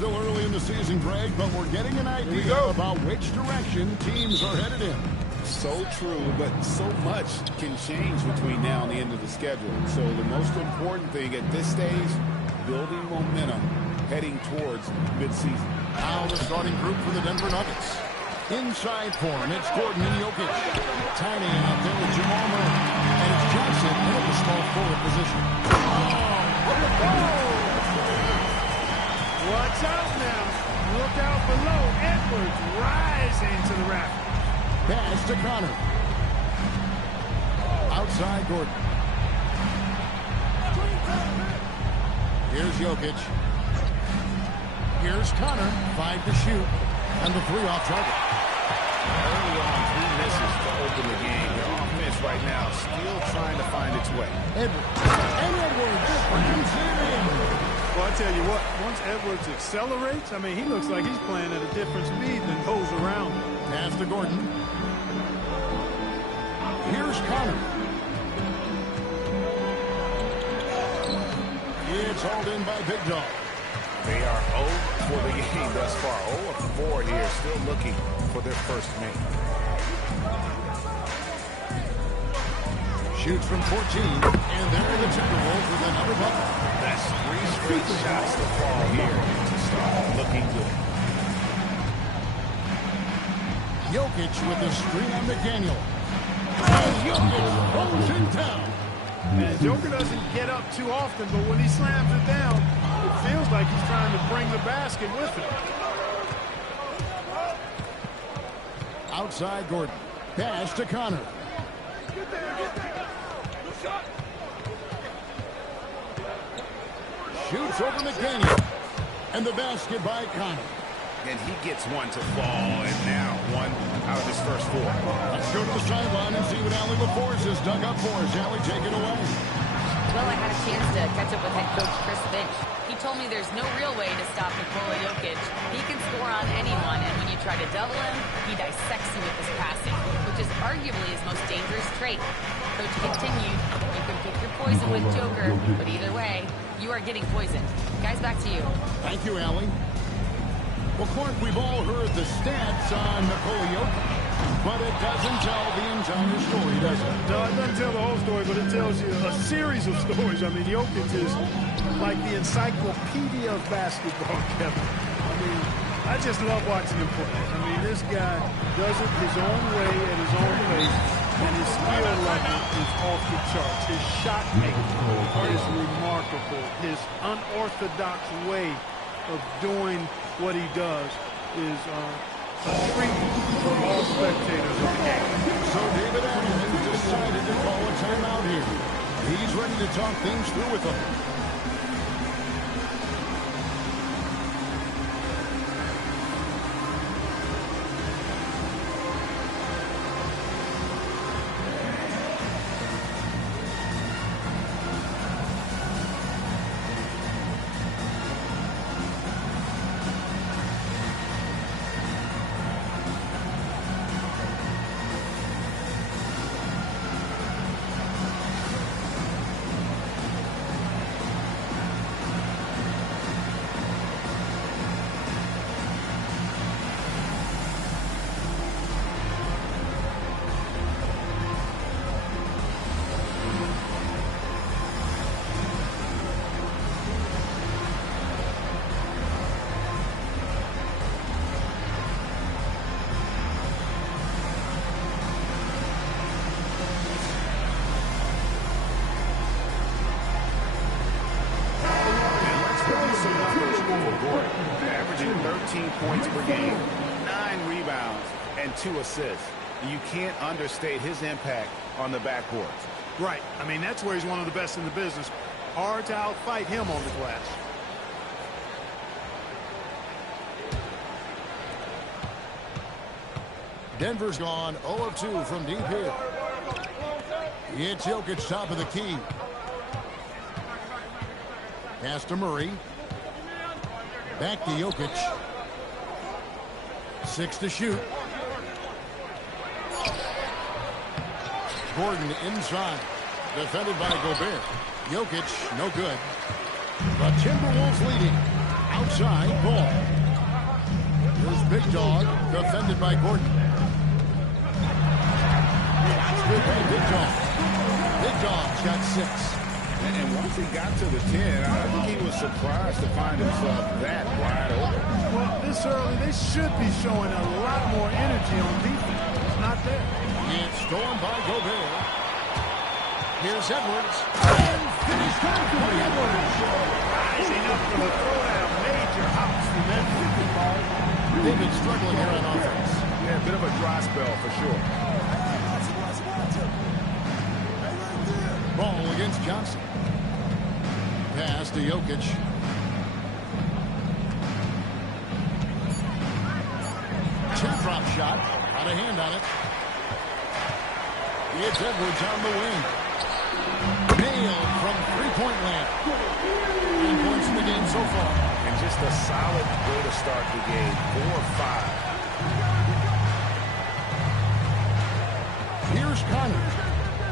still early in the season, Greg, but we're getting an idea about which direction teams are headed in. So true, but so much can change between now and the end of the schedule. So the most important thing at this stage, building momentum heading towards midseason. Now the starting group for the Denver Nuggets. Inside for him, it's Gordon and Jokic. Tiny out there with Jamal Murray. And it's Johnson in at the small forward position. Watch out now. Look out below. Edwards rising to the rack. Pass to Connor. Outside Gordon. Here's Jokic. Here's Connor. 5 to shoot. And the 3 off target. Early on, 3 misses to open the game. Their offense right now still trying to find its way. Edwards. And Edwards brings it in. Well, I tell you what, once Edwards accelerates, I mean, he looks like he's playing at a different speed than those around him. Pass to Gordon. Here's Connor. It's hauled in by Big Dog. They are 0 for the game thus far. 0 of 4 here, still looking for their first make. Shoots from 14, and there are the Timberwolves with another bucket. That's 3 straight shots to fall here to start looking good. Jokic with a screen on McDaniel. And Jokic throws it down. And Joker doesn't get up too often, but when he slams it down, it feels like he's trying to bring the basket with him. Outside Gordon. Pass to Connor. Shoots over McDaniel. And the basket by Connor. And he gets one to fall, and now one out of his first 4. Let's go to the sideline and see what Allie LaForce has dug up for us. Allie, take it away. Well, I had a chance to catch up with head coach Chris Finch. He told me there's no real way to stop Nikola Jokic. He can score on anyone, and when you try to double him, he dissects you with his passing, which is arguably his most dangerous trait. Coach continued, you can pick your poison with Joker, but either way, you are getting poisoned. Guys, back to you. Thank you, Allie. Well, Clark, we've all heard the stats on Nikola Jokic, but it doesn't tell the entire story, does it? No, it doesn't tell the whole story, but it tells you a series of stories. I mean, Jokic is like the encyclopedia of basketball, Kevin. I mean, I just love watching him play. I mean, this guy does it his own way at his own pace, and his skill level is off the charts. His shot making is remarkable. His unorthodox way of doing what he does is a treat for all spectators of the game. So David Adelman decided to call a timeout here. He's ready to talk things through with them. Averaging 13 points per game, 9 rebounds, and 2 assists. You can't understate his impact on the backboards. Right. I mean, that's where he's one of the best in the business. Hard to outfight him on the glass. Denver's gone 0 of 2 from deep here. It's Jokic top of the key. Pass to Murray. Back to Jokic. 6 to shoot. Gordon inside. Defended by Gobert. Jokic, no good. The Timberwolves leading. outside ball. Here's Big Dog, defended by Gordon. That's good by Big Dog. Big Dog's got 6. And once he got to the 10, I think he was surprised to find himself that wide open. Well, this early, they should be showing a lot more energy on defense. It's not there. It's stolen by Gobert. Here's Edwards. And finished off by Edwards. Rising up for the throwdown. Major hops from Edwards. They've been struggling here on offense. Yeah, a bit of a dry spell for sure. Ball against Johnson. Pass to Jokic. Teardrop shot. Out of hand on it. It's Edwards on the wing. Nailed from three-point land. 9 points in the game so far. And just a solid way to start the game. 4-5. Here's Connor.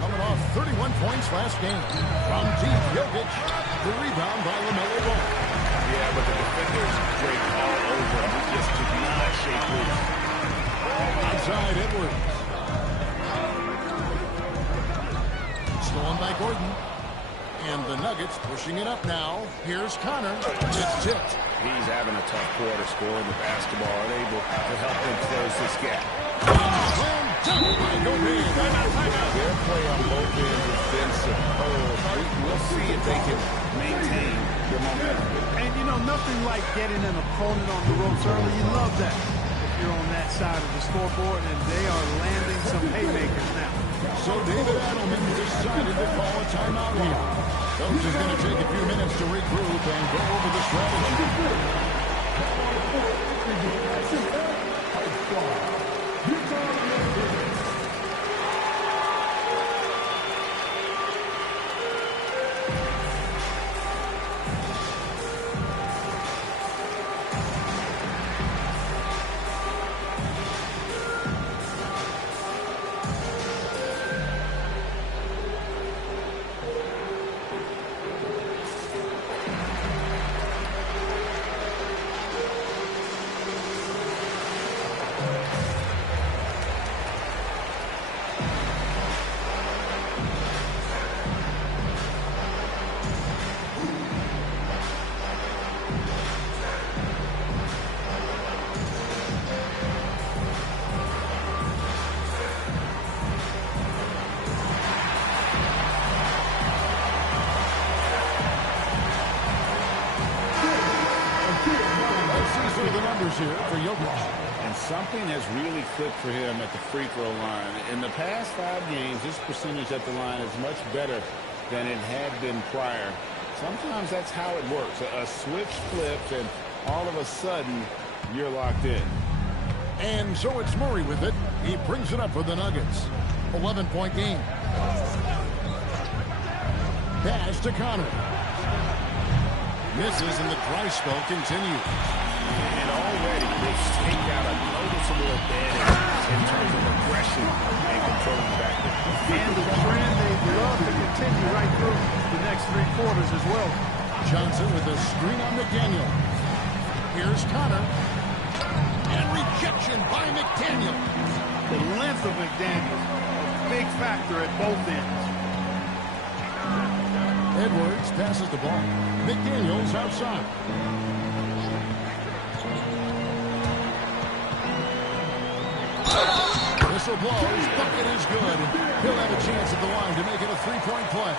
Coming off 31 points last game. From deep, Jokic. The rebound by LaMelo Ball. Yeah, but the defenders break all over him. He just could not shake loose. Outside Edwards. Stolen by Gordon. And the Nuggets pushing it up now. Here's Connor. It's tipped. He's having a tough quarter scoring the basketball and able to help them close this gap. Slam dunk by Gobert. Their play on both ends has been superb. We'll see if they can maintain their momentum. And, you know, nothing like getting an opponent on the ropes early. You love that. If you're on that side of the scoreboard, and they are landing some haymakers now. So David Adelman decided to call a timeout here. Coach is going to take a few minutes to regroup and go over the strategy. Here for Jokic. And something has really clicked for him at the free throw line. In the past 5 games, his percentage at the line is much better than it had been prior. Sometimes that's how it works. A switch flips, and all of a sudden, you're locked in. And so it's Murray with it. He brings it up for the Nuggets. 11-point game. Pass to Connor. Misses, and the dry spell continues. And already they've staked out a noticeable advantage in terms of aggression and controlling back there. And the trend they'd love to continue right through the next 3 quarters as well. Johnson with a screen on McDaniel. Here's Connor. And rejection by McDaniel. The length of McDaniel, a big factor at both ends. Edwards passes the ball. McDaniel's outside. Whistle blows. Bucket is good. He'll have a chance at the line to make it a 3-point play.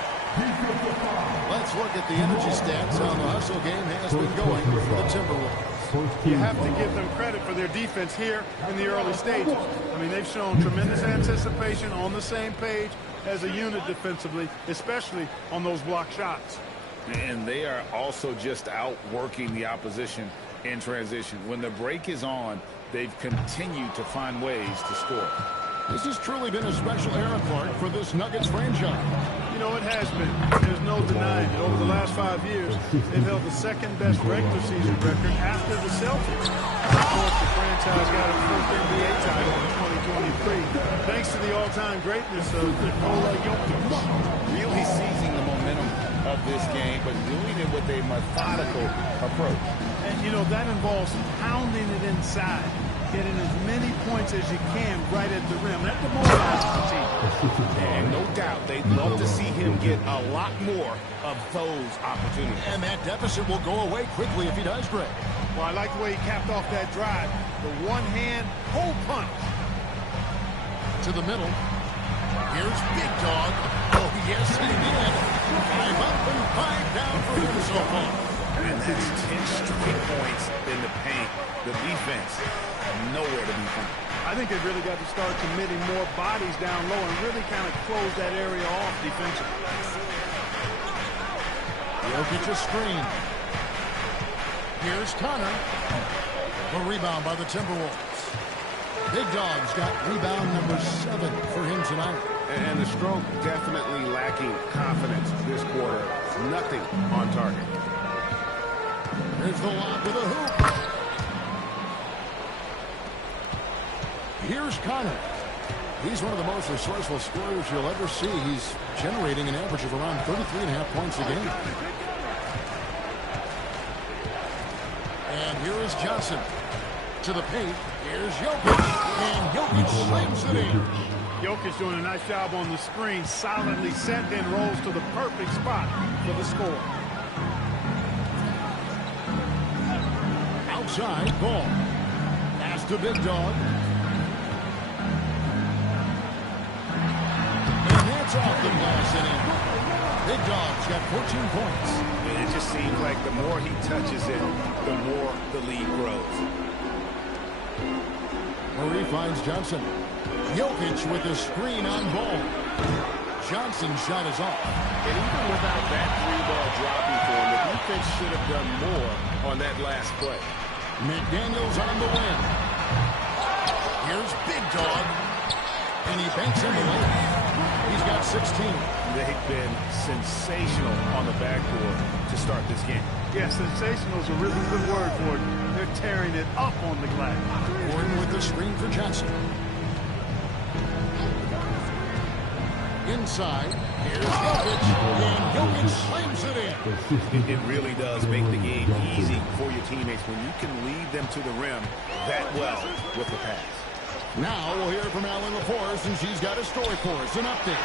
Let's look at the energy stats. How the hustle game has been going for the Timberwolves. You have to give them credit for their defense here in the early stages. I mean, they've shown tremendous anticipation, on the same page as a unit defensively, especially on those block shots. And they are also just outworking the opposition in transition. When the break is on, they've continued to find ways to score. This has truly been a special era, Clark, for this Nuggets franchise. You know, it has been. There's no denying it. Over the last 5 years, they've held the second-best regular season record after the Celtics. Of course, the franchise got its first NBA title in 2023, thanks to the all-time greatness of Nikola Jokic. Really seizing the momentum of this game, but doing it with a methodical approach. And You know, that involves pounding it inside, getting as many points as you can right at the rim. That demoralizes the team. And no doubt, they'd love to see him get a lot more of those opportunities. And that deficit will go away quickly if he does, Greg. Well, I like the way he capped off that drive. The one-hand hole punch. To the middle. Here's Big Dog. Oh, yes, he did. 5 up and 5 down for him so far. And that's 10 straight points in the paint. The defense, nowhere to be found. I think they really got to start committing more bodies down low and really kind of close that area off defensively. Jokic a screen. Here's Connor. A rebound by the Timberwolves. Big Dog's got rebound number 7 for him tonight. And the stroke definitely lacking confidence this quarter. Nothing on target. Here's the lob with a hoop. Here's Connor. He's one of the most resourceful scorers you'll ever see. He's generating an average of around 33.5 points a game. And here is Johnson. To the paint. Here's Jokic. And Jokic slams it in. Jokic doing a nice job on the screen. Solidly set, then rolls to the perfect spot for the score. Outside ball. Pass to Big Dog. And that's off the glass and in. Big Dog's got 14 points. And it just seems like the more he touches it, the more the lead grows. Murray finds Johnson. Jokic with the screen on ball. Johnson's shot is off. And even without that 3-ball dropping for him, the defense should have done more on that last play. McDaniels on the win. Here's Big Dog. And he banks him away. He's got 16. They've been sensational on the backboard to start this game. Yeah, sensational is a really good word for it. They're tearing it up on the glass. Gordon with the screen for Johnson. Inside, here's Jokic, and Jokic slams it in. It really does make the game easy for your teammates when you can lead them to the rim that well with the pass. Now we'll hear from Allie LaForce, and she's got a story for us, an update.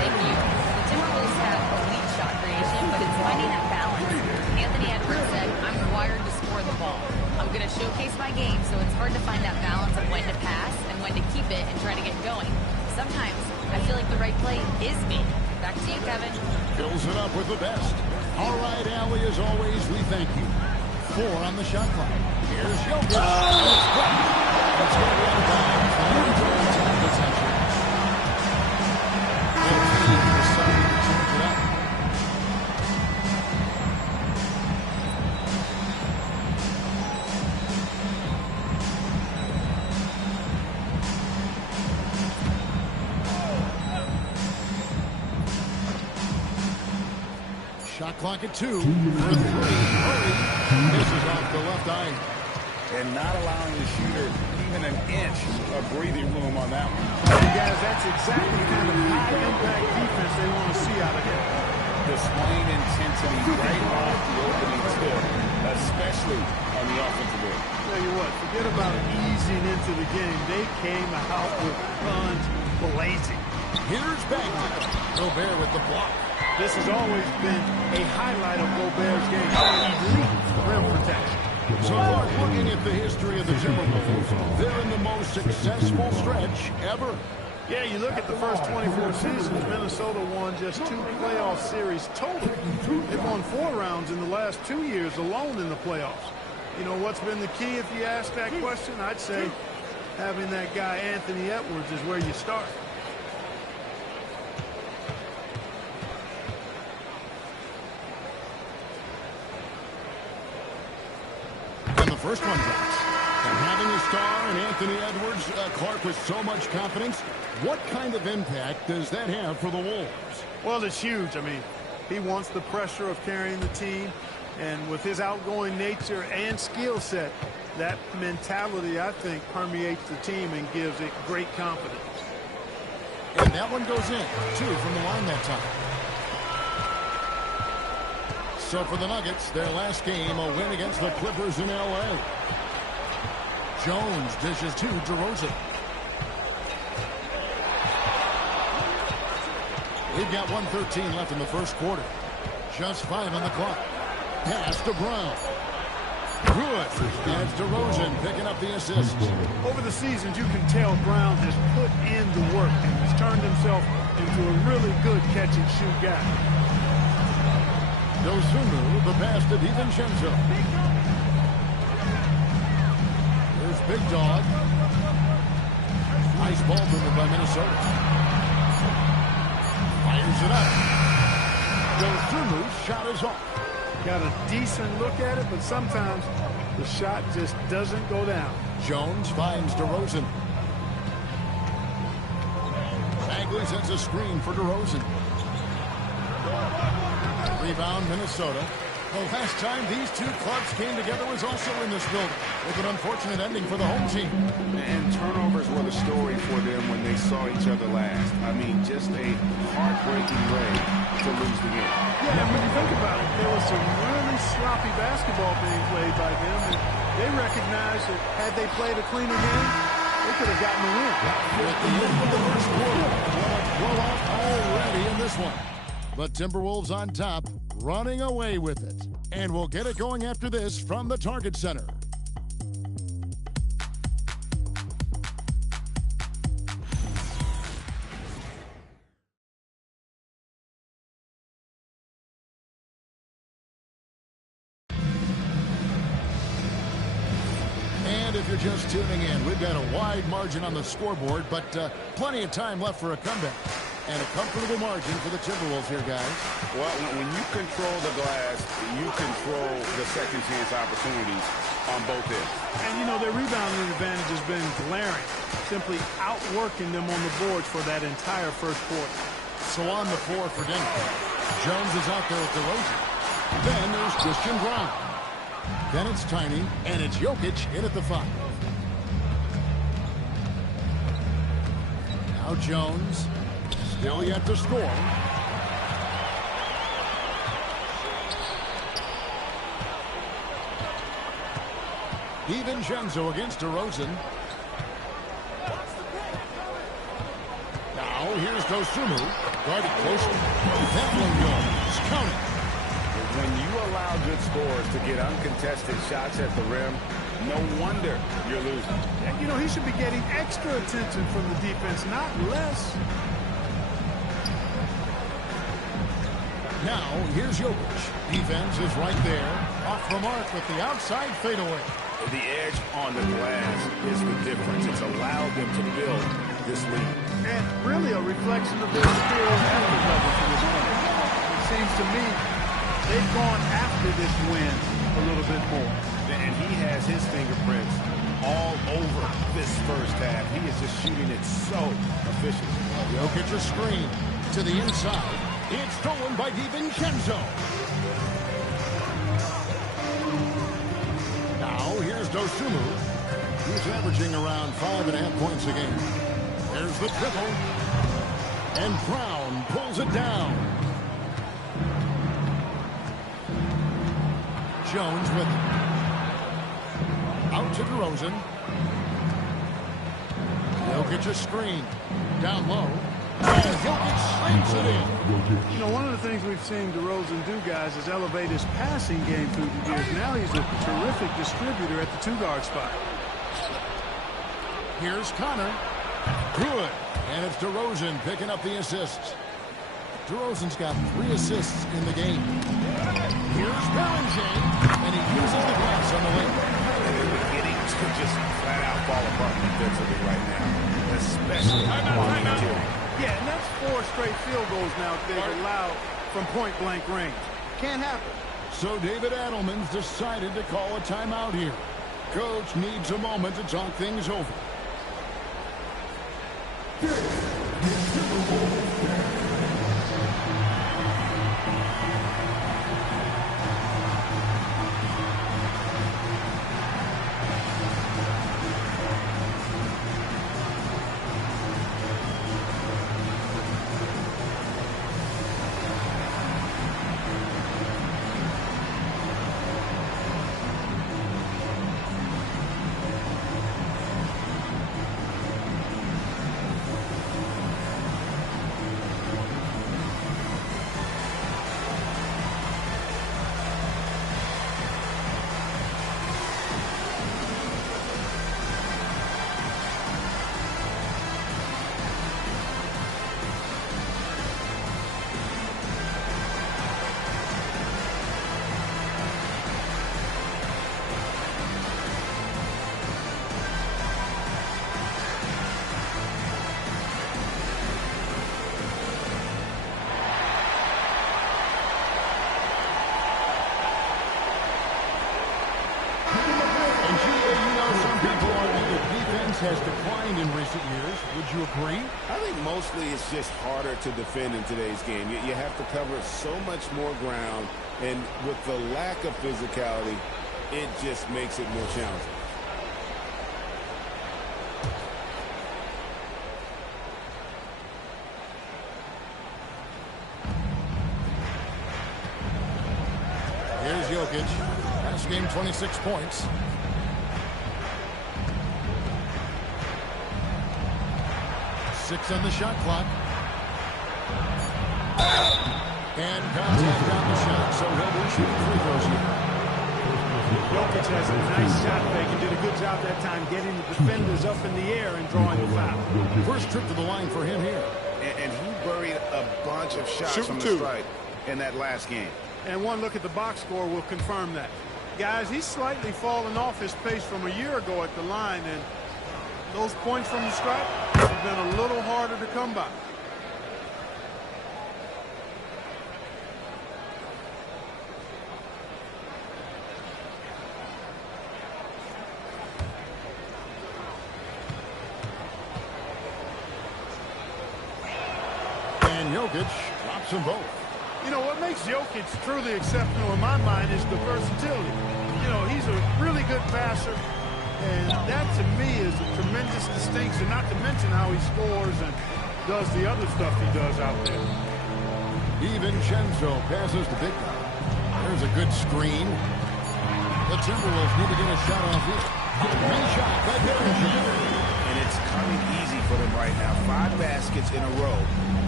Thank you. The Timberwolves have elite shot creation, but it's finding that balance. Anthony Edwards said, I'm wired to score the ball. I'm going to showcase my game, so it's hard to find that balance of when to pass and when to keep it and try to get going. Sometimes I feel like the right play is me. Back to you, Kevin. Fills it up with the best. All right, Allie, as always, we thank you. 4 on the shot clock. Here's Jokic. It's blocked. It's going to be out of bounds. The Utah team possession. The team decided to change it up. Shot clock at 2 for 3. Murray misses off the left eye. And not allowing the shooter even an inch of breathing room on that one. Hey guys, that's exactly the kind of high-impact defense they want to see out of here. Displaying intensity right off the opening tip, especially on the offensive end. Tell you what, forget about easing into the game. They came out with guns blazing. Here's Bagley. Gobert with the block. This has always been a highlight of Gobert's game. Elite rim protection. So, Mark, looking at the history of the Timberwolves, they're in the most successful stretch ever. Yeah, you look at the first 24 seasons, Minnesota won just 2 playoff series total. They've won 4 rounds in the last 2 years alone in the playoffs. You know, what's been the key if you ask that question? I'd say having that guy Anthony Edwards is where you start. And the first one drops. And having a star in Anthony Edwards, Clark, with so much confidence, what kind of impact does that have for the Wolves? Well, it's huge. I mean, he wants the pressure of carrying the team. And with his outgoing nature and skill set, that mentality, I think, permeates the team and gives it great confidence. And that one goes in. 2 from the line that time. So for the Nuggets, their last game, a win against the Clippers in L.A. Jones dishes to DeRozan. We've got 1:13 left in the first quarter. Just 5 on the clock. Pass to Brown. Good. That's DeRozan picking up the assist. Over the seasons, you can tell Brown has put in the work and has turned himself into a really good catch-and-shoot guy. Dosunmu, the pass to DiVincenzo. There's Big Dog. Nice ball movement by Minnesota. Fires it up. Dosunmu's shot is off. Got a decent look at it, but sometimes the shot just doesn't go down. Jones finds DeRozan. Bagley sends a screen for DeRozan. Rebound, Minnesota. The last time these two clubs came together was also in this building, with an unfortunate ending for the home team. And turnovers were the story for them when they saw each other last. I mean, just a heartbreaking way to lose the game. Yeah, and when you think about it, there was some really sloppy basketball being played by them, and they recognized that had they played a cleaner game, they could have gotten the win. At the end of the first quarter, what a blowout already in this one. But Timberwolves on top, running away with it. And we'll get it going after this from the Target Center. And if you're just tuning in, we've got a wide margin on the scoreboard, but plenty of time left for a comeback. And a comfortable margin for the Timberwolves here, guys. Well, when you control the glass, you control the second chance opportunities on both ends. And, you know, their rebounding advantage has been glaring, simply outworking them on the boards for that entire first quarter. So on the floor for Denver. Jones is out there with DeRozan. Then there's Christian Brown. Then it's Tiny, and it's Jokic in at the 5. Now Jones. Still yet to score. DiVincenzo against DeRozan. Now here's Dosunmu. Guarded closely. That one goes. Count it. When you allow good scorers to get uncontested shots at the rim, no wonder you're losing. And, you know, he should be getting extra attention from the defense, not less. Now, here's Jokic. Defense is right there. Off the mark with the outside fadeaway. The edge on the glass is the difference. It's allowed them to build this lead. And really a reflection of their skill and effort level for this point. It seems to me they've gone after this win a little bit more. And he has his fingerprints all over this first half. He is just shooting it so efficiently. Jokic a screen to the inside. It's stolen by DiVincenzo. Now, here's Dosunmu. He's averaging around 5.5 points a game. There's the triple. And Brown pulls it down. Jones with it. Out to DeRozan. Jokic a screen. Down low. And Jokic slams it in. You know, one of the things we've seen DeRozan do, guys, is elevate his passing game through the years. Now he's a terrific distributor at the two-guard spot. Here's Connor. Good. And it's DeRozan picking up the assists. DeRozan's got 3 assists in the game. Here's Bellinger. And he uses the glass on the wing. They're beginning to just flat-out fall apart defensively right now, especially on the interior. Yeah, and that's 4 straight field goals now they've allowed from point-blank range. Can't happen. So David Adelman's decided to call a timeout here. Coach needs a moment to talk things over. has declined in recent years. Would you agree? I think mostly it's just harder to defend in today's game. You have to cover so much more ground, and with the lack of physicality, it just makes it more challenging. Here's Jokic. Last game, 26 points. Six on the shot clock. And contact on the shot, so he'll be shooting free throws here. Jokic has a nice shot fake and did a good job that time getting the defenders up in the air and drawing the foul. First trip to the line for him here. And he buried a bunch of shots from the stripe in that last game. And one look at the box score will confirm that. Guys, he's slightly fallen off his pace from a year ago at the line, and those points from the stripe have been a little harder to come by. And Jokic drops them both. You know, what makes Jokic truly exceptional in my mind is the versatility. You know, he's a really good passer, and that to me is a tremendous distinction, not to mention how he scores and does the other stuff he does out there. DiVincenzo passes the big guy. There's a good screen. The Timberwolves need to get a shot off here. One shot by Bellinger. And it's coming easy for them right now. 5 baskets in a row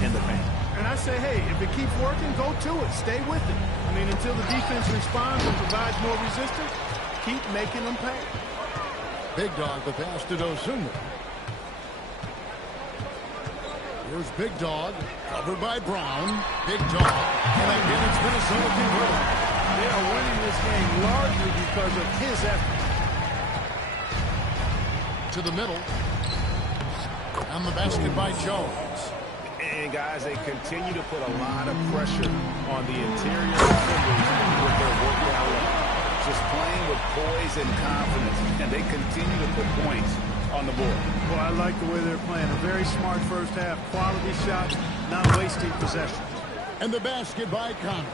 in the paint. And I say, hey, if it keeps working, go to it. Stay with it. I mean, until the defense responds and provides more resistance, keep making them pay. Big Dog, the pass to Dosunmu. Here's Big Dog, covered by Brown. Big Dog, and again it's Minnesota converted. They are winning this game largely because of his effort. To the middle. And the basket by Jones. And guys, they continue to put a lot of pressure on the interior defenders with their workout level. Just playing with poise and confidence, and they continue to put points on the board. Well, I like the way they're playing. A very smart first half. Quality shots, not wasting possessions. And the basket by Conley.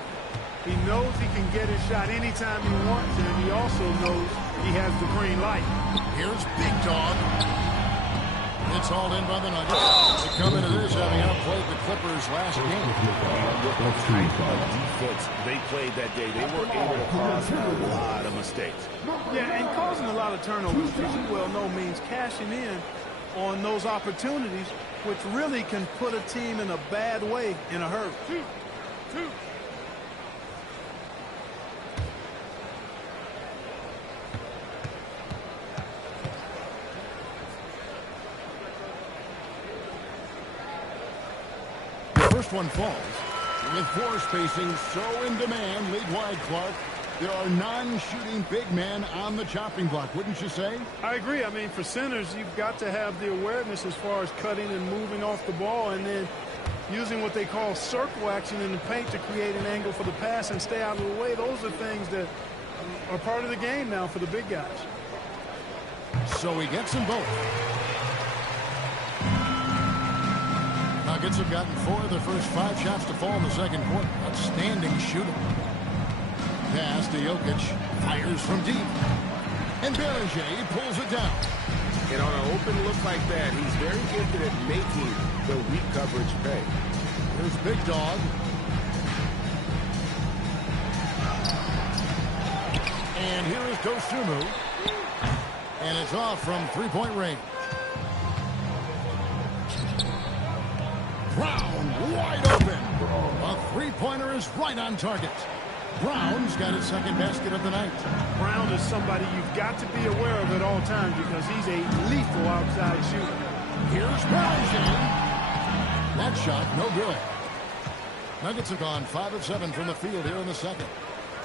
He knows he can get his shot anytime he wants, and he also knows he has the green light. Here's Big Dog. It's hauled in by the Nuggets. They come into this having outplayed the Clippers last game. With the type of defense they played that day, they were able to cause a lot of mistakes. Yeah, and causing a lot of turnovers, as you well know, means cashing in on those opportunities, which really can put a team in a bad way in a hurry. First one falls. With floor spacing so in demand, league-wide, Clark, there are non-shooting big men on the chopping block, wouldn't you say? I agree. I mean, for centers, you've got to have the awareness as far as cutting and moving off the ball and then using what they call circle action in the paint to create an angle for the pass and stay out of the way. Those are things that are part of the game now for the big guys. So he gets them both. Nuggets have gotten 4 of their first 5 shots to fall in the second quarter. Outstanding shooting. Pass to Jokic. Fires from deep. And Bellinger pulls it down. And on an open look like that, he's very gifted at making the weak coverage pay. Here's Big Dog. And here is Dosunmu. And it's off from three-point range. Brown wide open. A three-pointer is right on target. Brown's got his second basket of the night. Brown is somebody you've got to be aware of at all times because he's a lethal outside shooter. Here's Bellinger. That shot, no good. Nuggets have gone 5 of 7 from the field here in the second.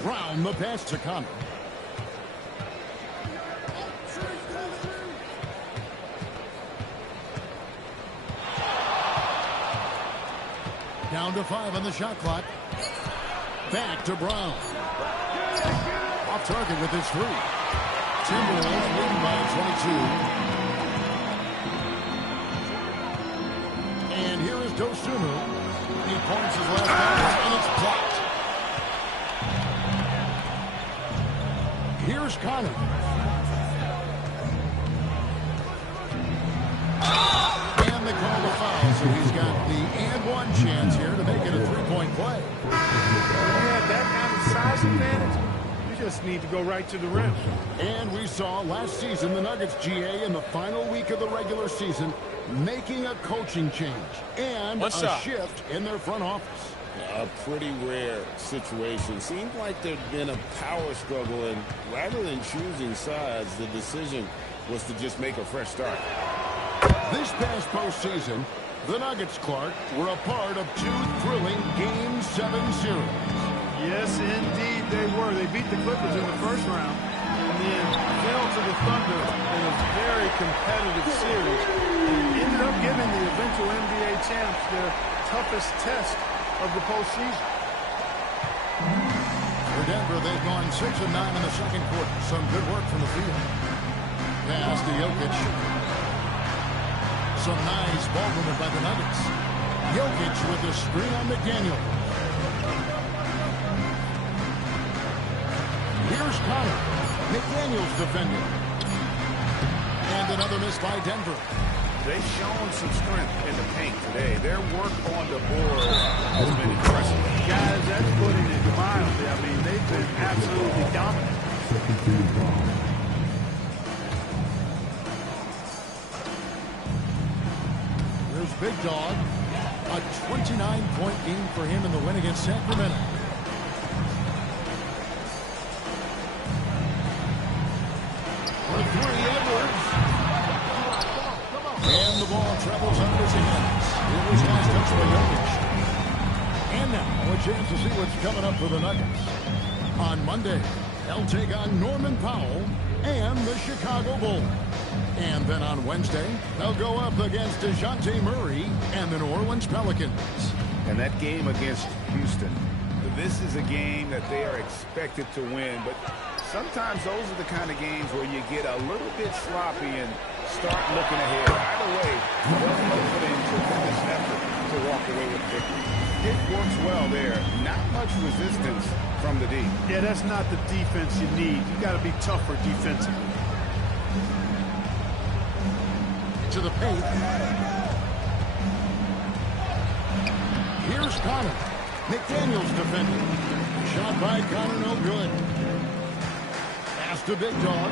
Brown, the pass to Conley. Down to 5 on the shot clock. Back to Brown. Off target with his 3. Timberwolves leading by 22. Dosunmu. He points his left arm, and it's blocked. Here's Connor. And they call the foul, so he's got the and-one chance here to make it a three-point play. Yeah, that kind of size advantage, you just need to go right to the rim. And we saw last season the Nuggets, GA, in the final week of the regular season, making a coaching change and a shift in their front office. A pretty rare situation. Seemed like there'd been a power struggle, and rather than choosing sides, the decision was to just make a fresh start. This past postseason, the Nuggets, Clark, were a part of two thrilling Game 7 series. Yes, indeed they were. They beat the Clippers in the first round and then fell to the Thunder in a very competitive series and ended up giving the eventual NBA champs their toughest test of the postseason. For Denver, they've gone 6 of 9 in the second quarter. Some good work from the field. Pass to Jokic. Some nice ball movement by the Nuggets. Jokic with the screen on McDaniel. Here's Connor. McDaniel's defending. And another miss by Denver. They've shown some strength in the paint today. Their work on the board has been impressive. Guys, that's putting it mildly. I mean, they've been absolutely dominant. Here's Big Dog. A 29-point game for him in the win against Sacramento. For three, Edwards. And the ball travels out of his hands. It was last touched by Jokic. And now a chance to see what's coming up for the Nuggets. On Monday, they'll take on Norman Powell and the Chicago Bulls. And then on Wednesday, they'll go up against DeJounte Murray and the New Orleans Pelicans. And that game against Houston, this is a game that they are expected to win, but sometimes those are the kind of games where you get a little bit sloppy and start looking ahead. Either way, they'll put in tremendous effort to walk away with victory. It works well there. Not much resistance from the D. Yeah, that's not the defense you need. You got to be tougher defensively. To the paint. Here's Connor. McDaniel's defending. Shot by Connor, no good. Pass to Big Dog.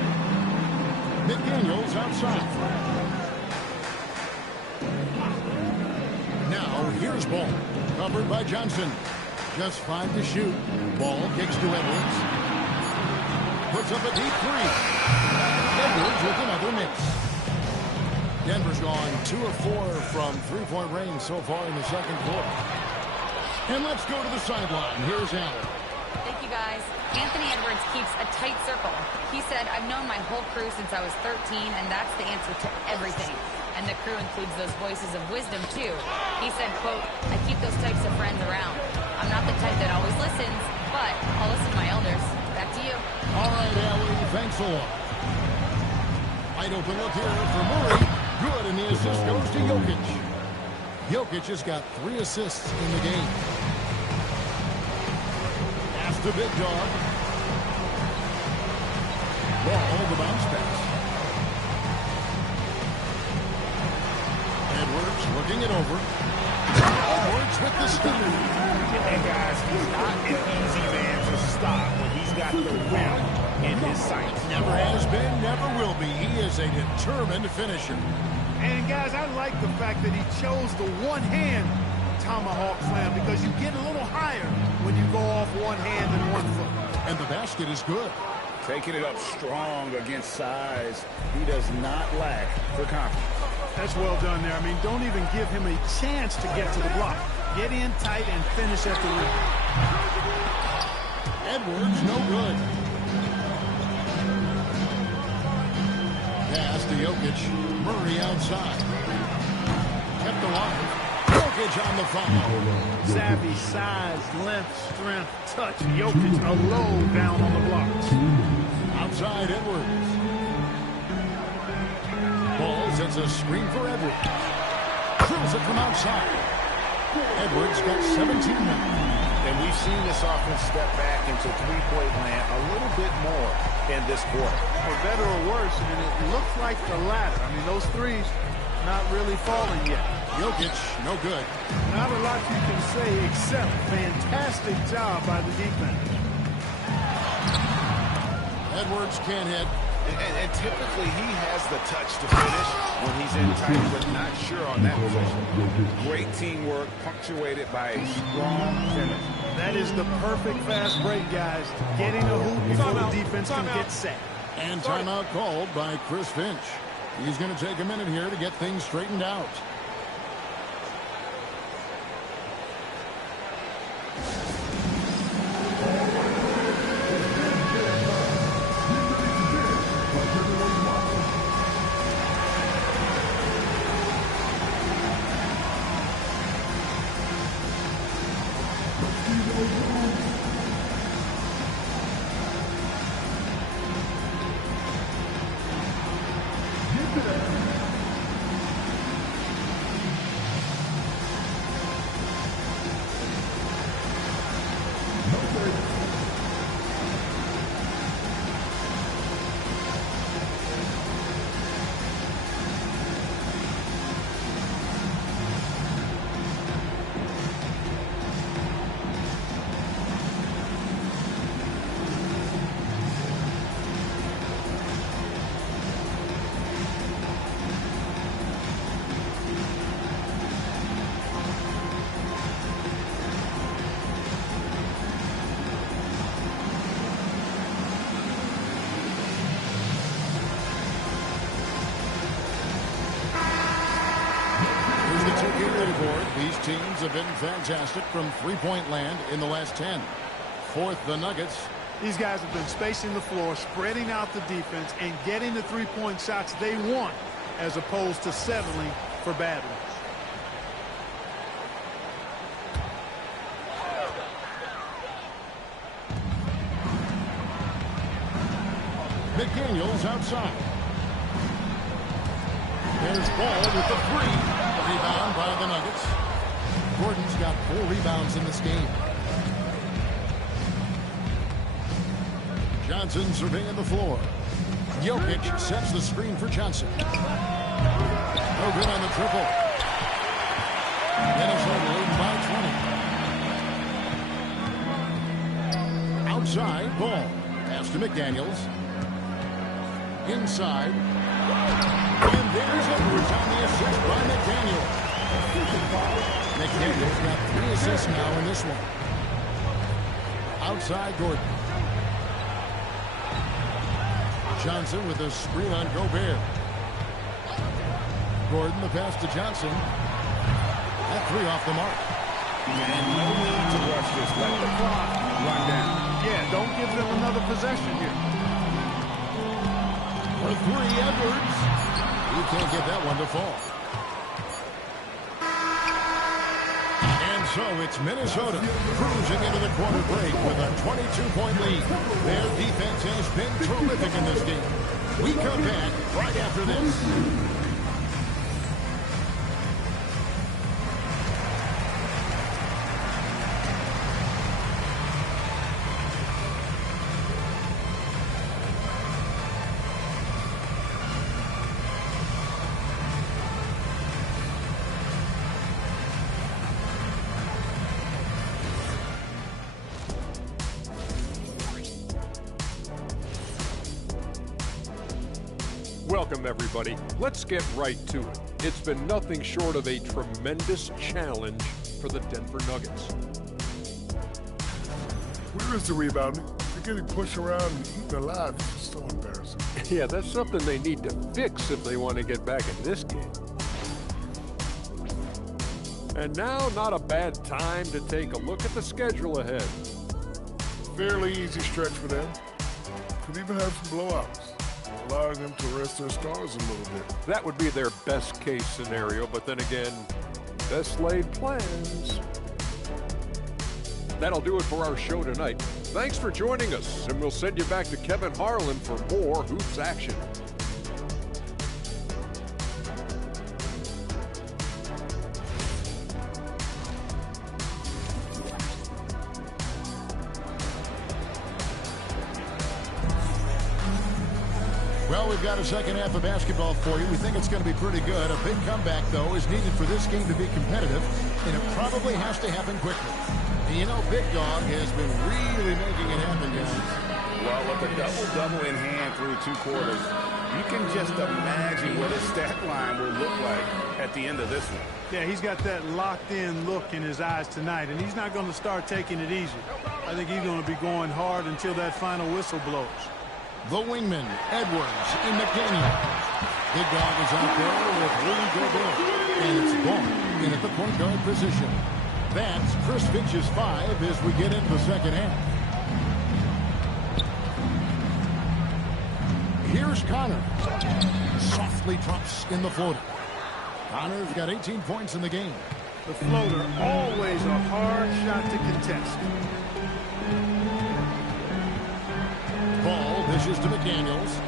McDaniel's outside. Now here's Ball. Covered by Johnson. Just 5 to shoot. Ball kicks to Edwards. Puts up a deep three. Edwards with another miss. Denver's gone 2 of 4 from three-point range so far in the second quarter. And let's go to the sideline. Here's Allen. Thank you, guys. Anthony Edwards keeps a tight circle. He said, I've known my whole crew since I was 13, and that's the answer to everything. And the crew includes those voices of wisdom, too. He said, quote, I keep those types of friends around. I'm not the type that always listens, but I'll listen to my elders. Back to you. All right, Allen, thanks a lot. Wide open look here for Murray. Good, and the assist goes to Jokic. Jokic has got 3 assists in the game. Pass to Big Dog. Ball, the bounce pass. Edwards looking it over. Edwards with the stop. And guys, he's not an easy man to stop when he's got the rim in his sights. Never has been, never will be. He is a determined finisher. And, guys, I like the fact that he chose the one-hand tomahawk slam because you get a little higher when you go off one hand and one foot. And the basket is good. Taking it up strong against size. He does not lack for confidence. That's well done there. I mean, don't even give him a chance to get to the block. Get in tight and finish at the rim. Edwards, no good. Pass to Jokic. Murray outside. Kept alive. Jokic on the foul. Savvy, size, length, strength, touch. Jokic alone down on the blocks. Outside Edwards. Ball sets a screen for Edwards. Drills it from outside. Edwards got 17 now. And we've seen this offense step back into three-point land a little bit more in this quarter. For better or worse, and it looks like the latter. I mean, those threes not really falling yet. Jokic, no good. Not a lot you can say except fantastic job by the defense. Edwards can't hit. And typically he has the touch to finish when he's in tight, but not sure on that position. Great teamwork punctuated by a strong finish. That is the perfect fast break, guys. Getting a hoop before the defense can get set. And timeout called by Chris Finch. He's going to take a minute here to get things straightened out. These teams have been fantastic from three-point land in the last 10. Fourth, the Nuggets. These guys have been spacing the floor, spreading out the defense, and getting the three-point shots they want as opposed to settling for bad ones. McDaniels outside. There's Ball with the three. Rebound by the Nuggets. Gordon's got 4 rebounds in this game. Johnson surveying the floor. Jokic sets the screen for Johnson. No good on the triple. Minnesota leading by 20. Outside, Ball. Pass to McDaniels. Inside. And there's Edwards on the assist by McDaniels. McDaniels got 3 assists now in this one. Outside Gordon. Johnson with a screen on Gobert. Gordon the pass to Johnson. That 3 off the mark. And no need to rush this. Let the clock run down. Yeah, don't give them another possession here. For 3, Edwards. He can't get that one to fall. And so it's Minnesota cruising into the quarter break with a 22-point lead. Their defense has been terrific in this game. We come back right after this. Welcome, everybody. Let's get right to it. It's been nothing short of a tremendous challenge for the Denver Nuggets. Where is the rebounding? They're getting pushed around and eaten alive. This is so embarrassing. Yeah, that's something they need to fix if they want to get back in this game. And now, not a bad time to take a look at the schedule ahead. Fairly easy stretch for them. Could even have some blowouts, allowing them to rest their stars a little bit. That would be their best case scenario, but then again, best laid plans. That'll do it for our show tonight. Thanks for joining us, and we'll send you back to Kevin Harlan for more Hoops action. Well, we've got a second half of basketball for you. We think it's going to be pretty good. A big comeback, though, is needed for this game to be competitive, and it probably has to happen quickly. And you know, Big Dog has been really making it happen, guys. Well, with a double-double in hand through 2 quarters, you can just imagine what his stat line will look like at the end of this one. Yeah, he's got that locked-in look in his eyes tonight, and he's not going to start taking it easy. I think he's going to be going hard until that final whistle blows. The wingman, Edwards, and McDaniel. Big Dog is out there with Rudy Gobert, and it's Ball in at the point guard position. That's Chris Finch's 5 as we get into the second half. Here's Connor. Softly drops in the floater. Connor's got 18 points in the game. The floater, always a hard shot to contest. Ball dishes to McDaniels.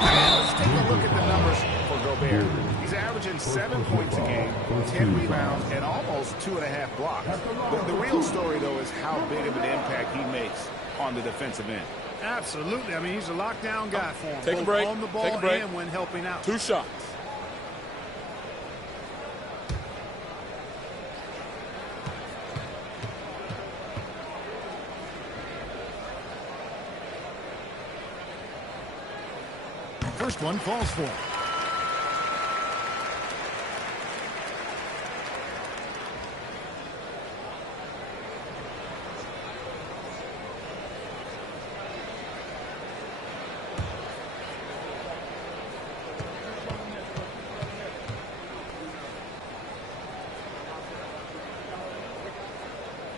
Let's take a look at the numbers for Gobert. He's averaging 7 points a game, 10 rebounds, and almost 2.5 blocks. The real story, though, is how big of an impact he makes on the defensive end. Absolutely. I mean, he's a lockdown guy for him. Take a break. On the ball Take a break. and when helping out. 2 shots. First one falls for.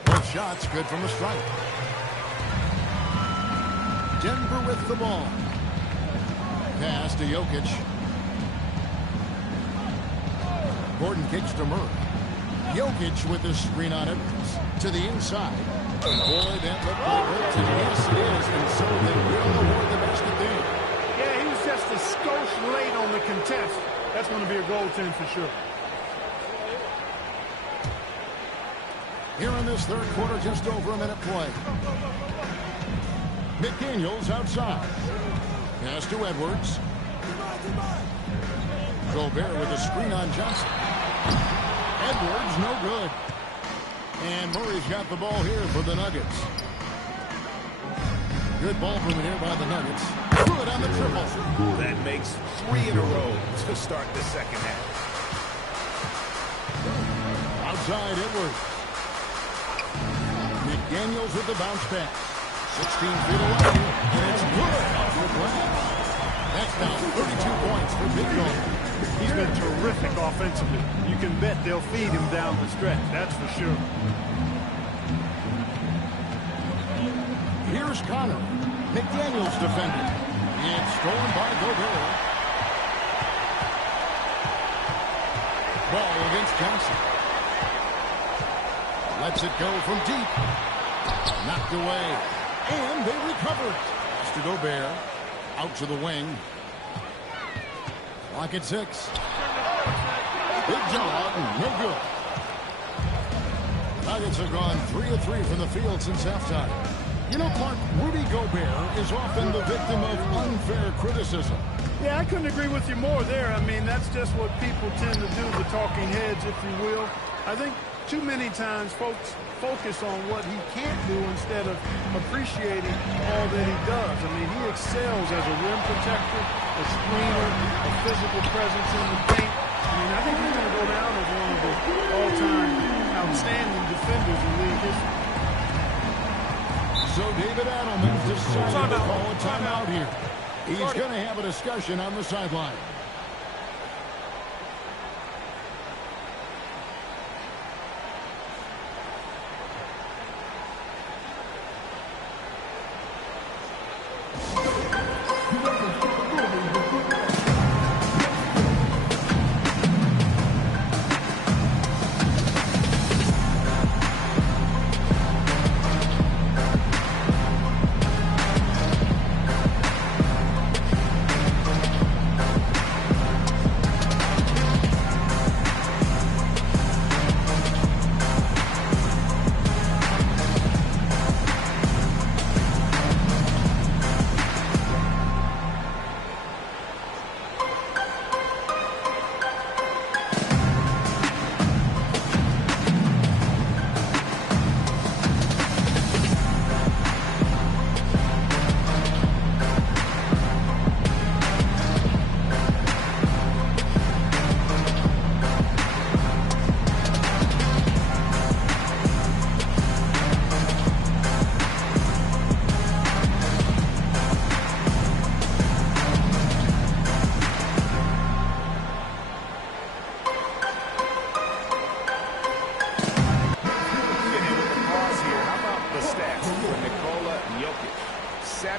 Both shots good from the strike. Denver with the ball. Pass to Jokic. Gordon kicks to Murray. Jokic with the screen on Edwards. To the inside. Boy, that looked like it. And yes, it is. And so they will award the basket there. Yeah, he was just a skosh late on the contest. That's going to be a goaltend for sure. Here in this third quarter, just over a minute play. McDaniels outside. Pass to Edwards. Gobert with a screen on Johnson. Edwards, no good. And Murray's got the ball here for the Nuggets. Good ball movement here by the Nuggets. Good on the triple. That makes 3 in a row to start the second half. Outside Edwards. McDaniels with the bounce pass. 16 feet away, and it's good off the glass. That's now 32 points for Big Dog. He's been terrific offensively. You can bet they'll feed him down the stretch, that's for sure. Here's Connor. McDaniels defending. It's stolen by Gobert. Ball against Johnson. Lets it go from deep. Knocked away. And they recovered. Pass to Gobert. Out to the wing. Clock at 6. Big job. No good. Nuggets have gone 3 of 3 from the field since halftime. You know, Clark, Rudy Gobert is often the victim of unfair criticism. Yeah, I couldn't agree with you more there. I mean, that's just what people tend to do, the talking heads, if you will. I think too many times folks focus on what he can't do instead of appreciating all that he does. I mean, he excels as a rim protector, a screener, a physical presence in the paint. I mean, I think he's going to go down as one of the all-time outstanding defenders in league history. So David Adelman decided to call a timeout here. He's going to have a discussion on the sideline.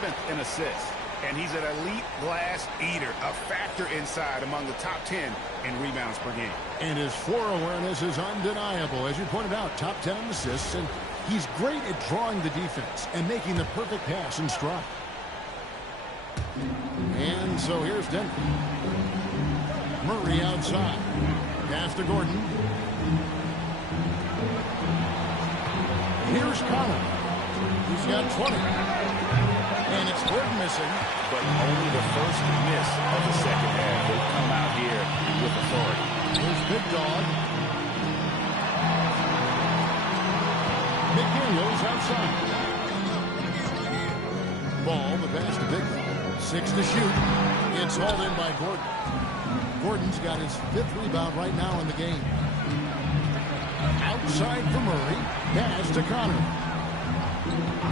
7th in assists. And he's an elite glass eater, a factor inside among the top 10 in rebounds per game. And his floor awareness is undeniable. As you pointed out, top 10 in assists, and he's great at drawing the defense and making the perfect pass in stride. And so here's Denver. Murray outside. Pass to Gordon. Here's Connor. He's got 20. And it's Gordon missing. But only the first miss of the second half. They've come out here with authority. Here's Big Dog. McDaniels outside. Ball, the pass to Big Dog. 6 to shoot. It's hauled in by Gordon. Gordon's got his 5th rebound right now in the game. Outside for Murray. Pass to Connor.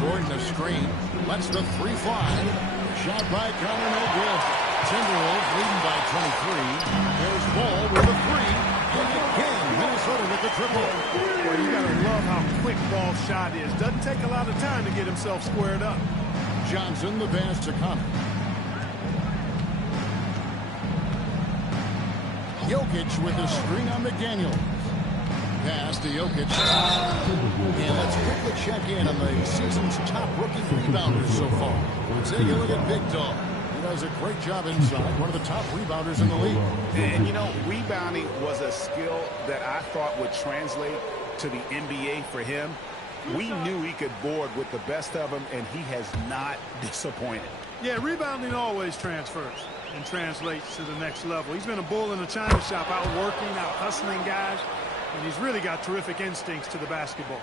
Gordon a screen. Lets the 3 fly. Shot by Connor, no good. Timberwolves leading by 23. There's Ball with a 3. And again, Minnesota with the triple. Boy, you got to love how quick Ball's shot is. Doesn't take a lot of time to get himself squared up. Johnson, the pass to Connor. Jokic with a string on McDaniels. Pass to Jokic. And let's quickly check in on the season's top rookie rebounders so far. Let's take a look at Big Dog. He does a great job inside. One of the top rebounders in the league. And, you know, rebounding was a skill that I thought would translate to the NBA for him. We knew he could board with the best of them, and he has not disappointed. Yeah, rebounding always transfers and translates to the next level. He's been a bull in a china shop, out working, out hustling guys, and he's really got terrific instincts to the basketball.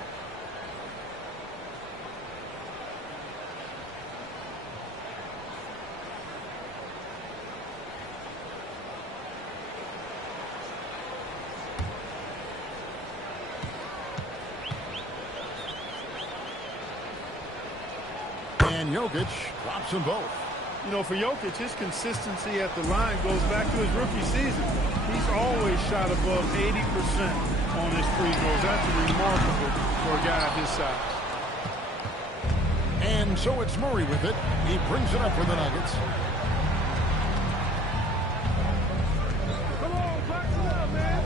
And Jokic drops them both. You know, for Jokic, his consistency at the line goes back to his rookie season. He's always shot above 80% on his free throws. That's remarkable for a guy of his size. And so it's Murray with it. He brings it up for the Nuggets. Come on, back it up, man.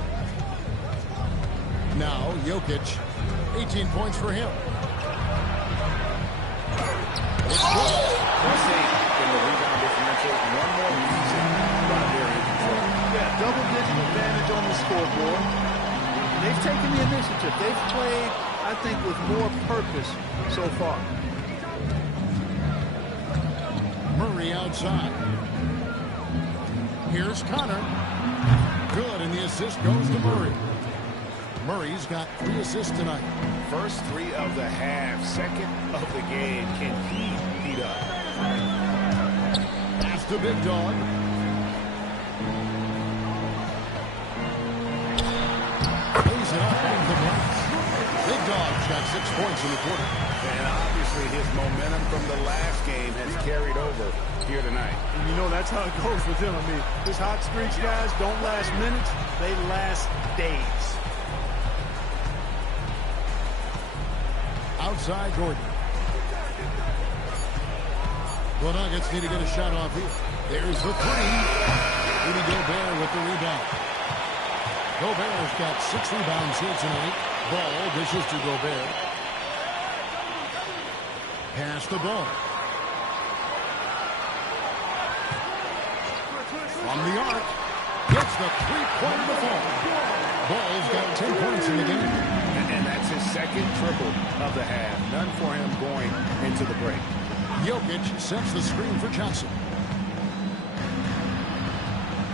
Now Jokic, 18 points for him. It's good. In the rebound differential, one more reason why they're in control. Yeah, double-digit advantage on the scoreboard. They've taken the initiative. They've played, I think, with more purpose so far. Murray outside. Here's Connor. Good, and the assist goes to Murray. Murray's got 3 assists tonight. First 3 of the half, second of the game. Can he heat up? Pass to Big Dog. Lays it up in the box. Big Dog's got 6 points in the quarter. And obviously his momentum from the last game has carried over here tonight. And you know that's how it goes with him. I mean, his hot streaks, guys, don't last minutes. They last days. Outside Gordon. The Nuggets need to get a shot off here. There's the 3. Rudy Gobert with the rebound. Gobert's got 6 rebounds here tonight. Ball dishes to Gobert. Pass the ball. From the arc. Gets the 3-pointer to fall. Ball's got 10 points in the game. And that's his second triple of the half. None for him going into the break. Jokic sets the screen for Johnson.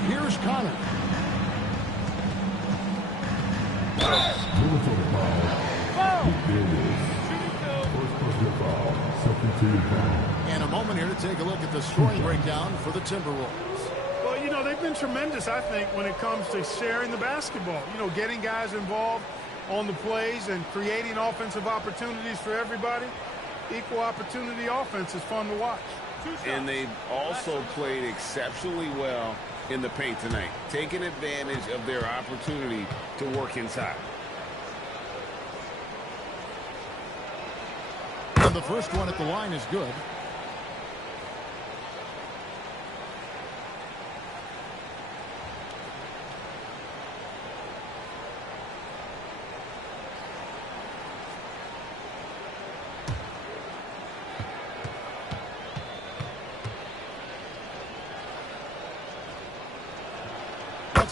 Here's Connor. And a moment here to take a look at the scoring breakdown for the Timberwolves. Well, you know, they've been tremendous, I think, when it comes to sharing the basketball. You know, getting guys involved on the plays and creating offensive opportunities for everybody. Equal opportunity offense is fun to watch. And they've also played exceptionally well in the paint tonight, taking advantage of their opportunity to work inside. And the first one at the line is good.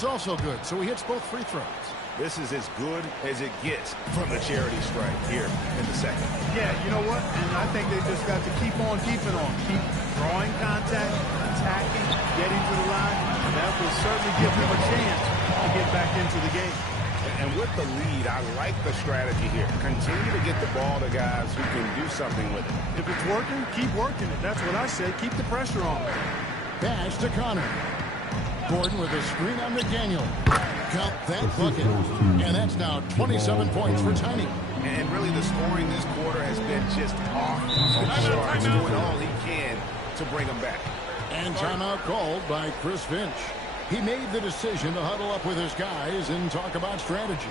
That's also good, so he hits both free throws. This is as good as it gets from the charity strike here in the second. Yeah, you know what? And I think they just got to keep on keeping on. Keep drawing contact, attacking, getting to the line. That will certainly give them a chance to get back into the game. And with the lead, I like the strategy here. Continue to get the ball to guys who can do something with it. If it's working, keep working it. That's what I say. Keep the pressure on. Pass to Connor. Gordon with a screen on McDaniel. Count that bucket. And that's now 27 points for Tiny. And really the scoring this quarter has been just off the charts. Doing all he can to bring them back. And timeout called by Chris Finch. He made the decision to huddle up with his guys and talk about strategy.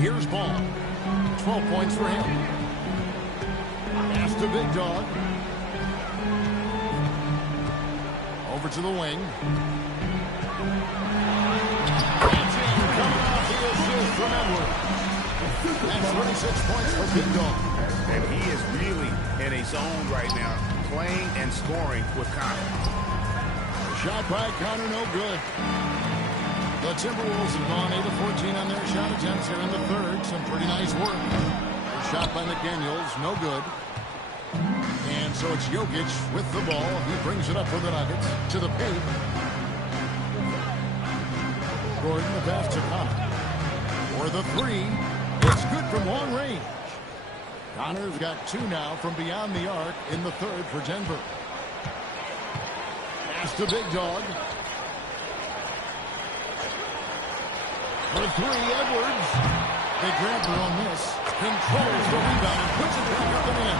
Here's Ball. 12 points for him. Pass to Big Dog. Over to the wing. That's in. Coming off the assist from Edwards. That's 36 points for Big Dog. And he is really in a zone right now, playing and scoring with confidence. Shot by Connor, no good. The Timberwolves have gone 8 of 14 on their shot attempts here in the third. Some pretty nice work. Shot by McDaniels, no good. And so it's Jokic with the ball. He brings it up for the Nuggets to the paint. Gordon, the pass to Connor. For the three, it's good from long range. Connor's got 2 now from beyond the arc in the third for Denver. Pass to Big Dog. For 3, Edwards. They grab their own miss. Controls the rebound and puts it back up and in.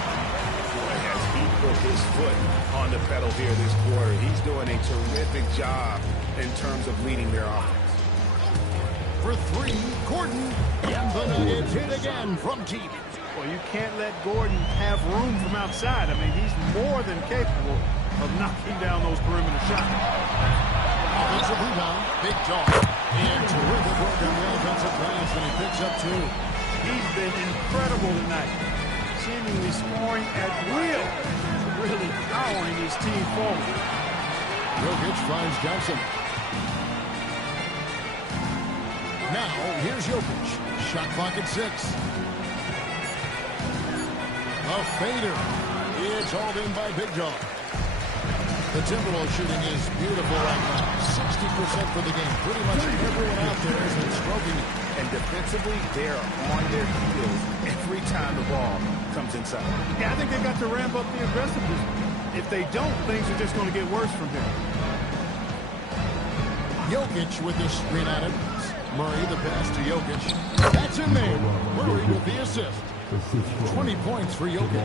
As he put his foot on the pedal here this quarter, he's doing a terrific job in terms of leading their offense. For 3, Gordon. And the Nuggets hit again from deep. Well, you can't let Gordon have room from outside. I mean, he's more than capable of knocking down those perimeter shots. Offensive rebound, Big Dog. And terrific work on the offensive glass, and he picks up 2. He's been incredible tonight, seemingly scoring at will, really powering his team forward. Jokic finds Johnson. Now, here's Jokic. Shot clock at 6. A fader. It's hauled in by Big Dog. The Timberwolves shooting is beautiful right now. 60% for the game. Pretty much everyone out there has been stroking it. And defensively, they're on their heels every time the ball comes inside. Yeah, I think they've got to ramp up the aggressiveness. If they don't, things are just going to get worse from here. Jokic with the screen on it. Murray, the pass to Jokic. That's in there. Murray with the assist. 20 points for Jokic.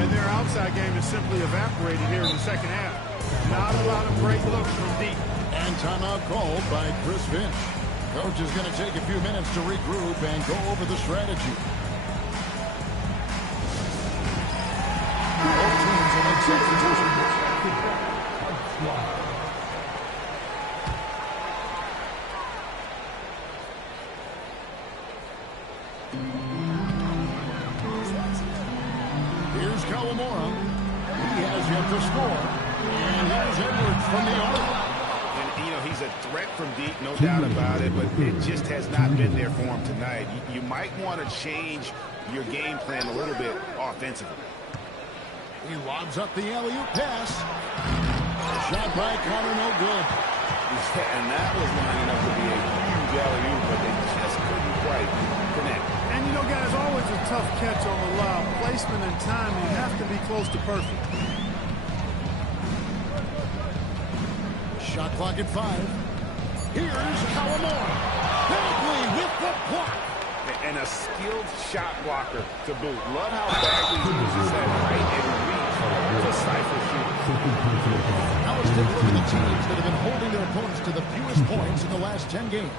And their outside game is simply evaporated here in the second half. Not a lot of great looks from deep. And timeout called by Chris Finch. Coach is going to take a few minutes to regroup and go over the strategy. Both teams will make substitutions. Here's Kawamura. He has yet to score. And here's Edwards from the arc. And, you know, he's a threat from deep, no doubt about it, but it just has not been there for him tonight. You might want to change your game plan a little bit offensively. He lobs up the alley-oop pass. Shot by Connor, no good. And that was lining up to be a huge alley-oop, but they just couldn't quite connect. And, you know, guys, always a tough catch on the lob. Placement and timing have to be close to perfect. Shot clock at 5. Here's Kawamura. Bagley with the block. And a skilled shot blocker to boot. Love how Bagley uses that height and reach to to stifle shooters. Now let's take a look at the teams that have been holding their opponents to the fewest points in the last 10 games.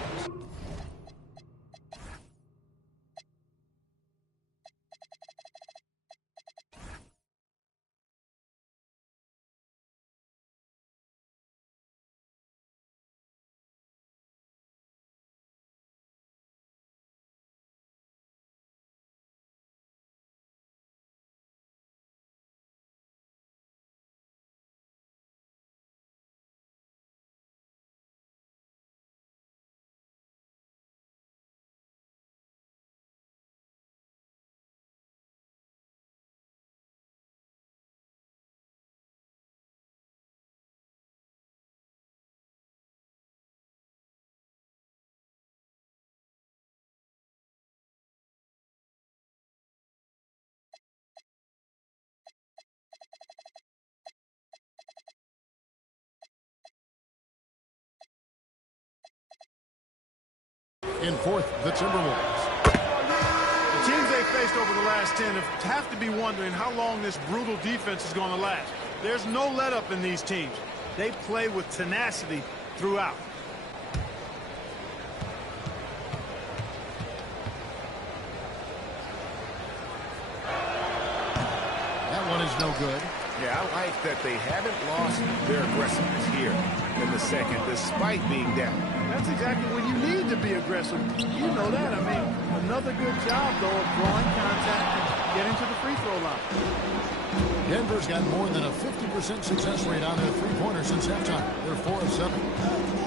In fourth, the Timberwolves. The teams they faced over the last 10 have to be wondering how long this brutal defense is going to last. There's no let-up in these teams. They play with tenacity throughout. That one is no good. Yeah, I like that they haven't lost their aggressiveness here in the second, despite being down. That's exactly when you need to be aggressive. You know that. I mean, another good job, though, of drawing contact and getting to the free throw line. Denver's got more than a 50% success rate on their three-pointers since halftime. They're 4 of 7.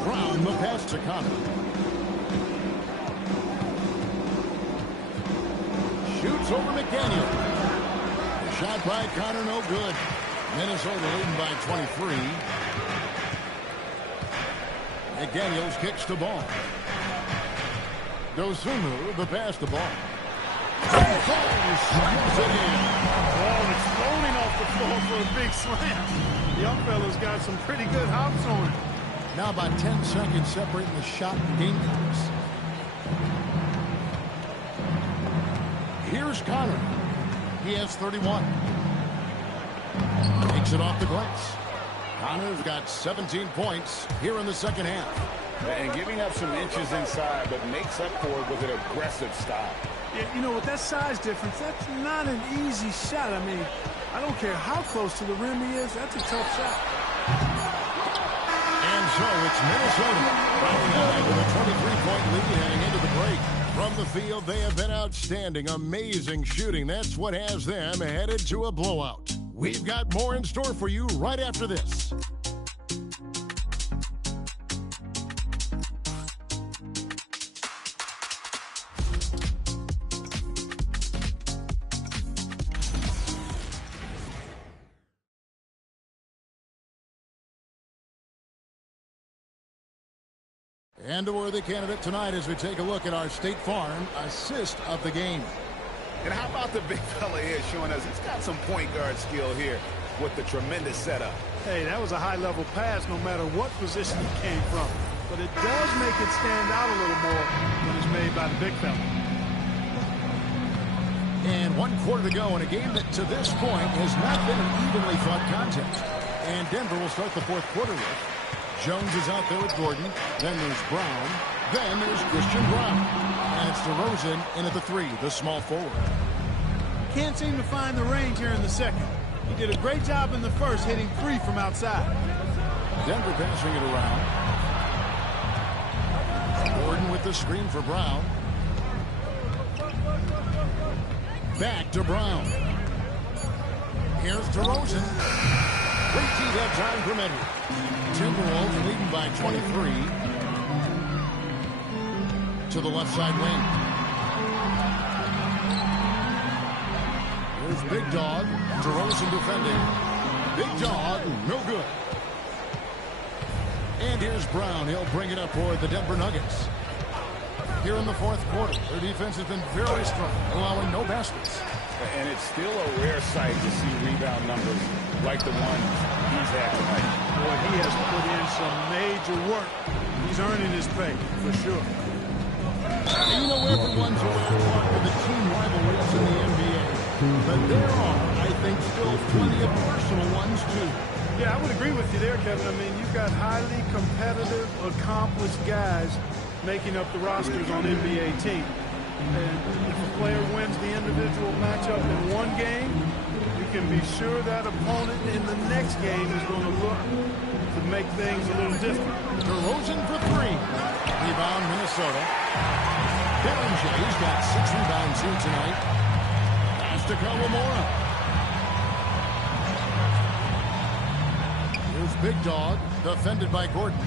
Brown, the pass to Connor. Shoots over McDaniel. Shot by Connor, no good. Minnesota leading by 23. McDaniels kicks the ball. Dosunmu, the pass to ball. Slams it in. Ball is floating off the floor for a big slam. The young fella's got some pretty good hops on it. Now about 10 seconds separating the shot and game clocks. Here's Connor. He has 31. Takes it off the glass. Connor's got 17 points here in the second half. And giving up some inches inside, but makes up for it with an aggressive style. Yeah, you know, with that size difference, that's not an easy shot. I mean, I don't care how close to the rim he is. That's a tough shot. And so it's Minnesota running out with a 23-point lead heading into the break. From the field, they have been outstanding. Amazing shooting. That's what has them headed to a blowout. We've got more in store for you right after this. And a worthy candidate tonight as we take a look at our State Farm assist of the game. And how about the big fella here showing us he's got some point guard skill here with the tremendous setup. Hey, that was a high-level pass no matter what position it came from. But it does make it stand out a little more when it's made by the big fella. And 1 quarter to go in a game that to this point has not been an evenly fought contest. And Denver will start the fourth quarter with Jones is out there with Gordon. Then there's Brown. Then there's Christian Brown. And it's DeRozan in at the 3, the small forward. Can't seem to find the range here in the second. He did a great job in the first, hitting 3 from outside. Denver passing it around. Gordon with the screen for Brown. Back to Brown. Here's DeRozan. Great D-head time from Edwards. Timberwolves leading by 23 to the left side wing. Here's Big Dog. DeRozan defending. Big Dog, no good. And here's Brown. He'll bring it up for the Denver Nuggets. Here in the fourth quarter, their defense has been very strong, allowing no baskets. And it's still a rare sight to see rebound numbers like the one he's had tonight. Boy, he has put in some major work. He's earning his pay, for sure. And you know, everyone's aware of the team rivalries in the NBA. But there are, I think still plenty of personal ones, too. Yeah, I would agree with you there, Kevin. I mean, you've got highly competitive, accomplished guys making up the rosters on NBA teams. And if a player wins the individual matchup in one game, you can be sure that opponent in the next game is going to look to make things a little different. DeRozan for three. Rebound, Minnesota. Berenger's got 6 rebounds here tonight. Pass to Kawamura. Here's Big Dog, defended by Gordon.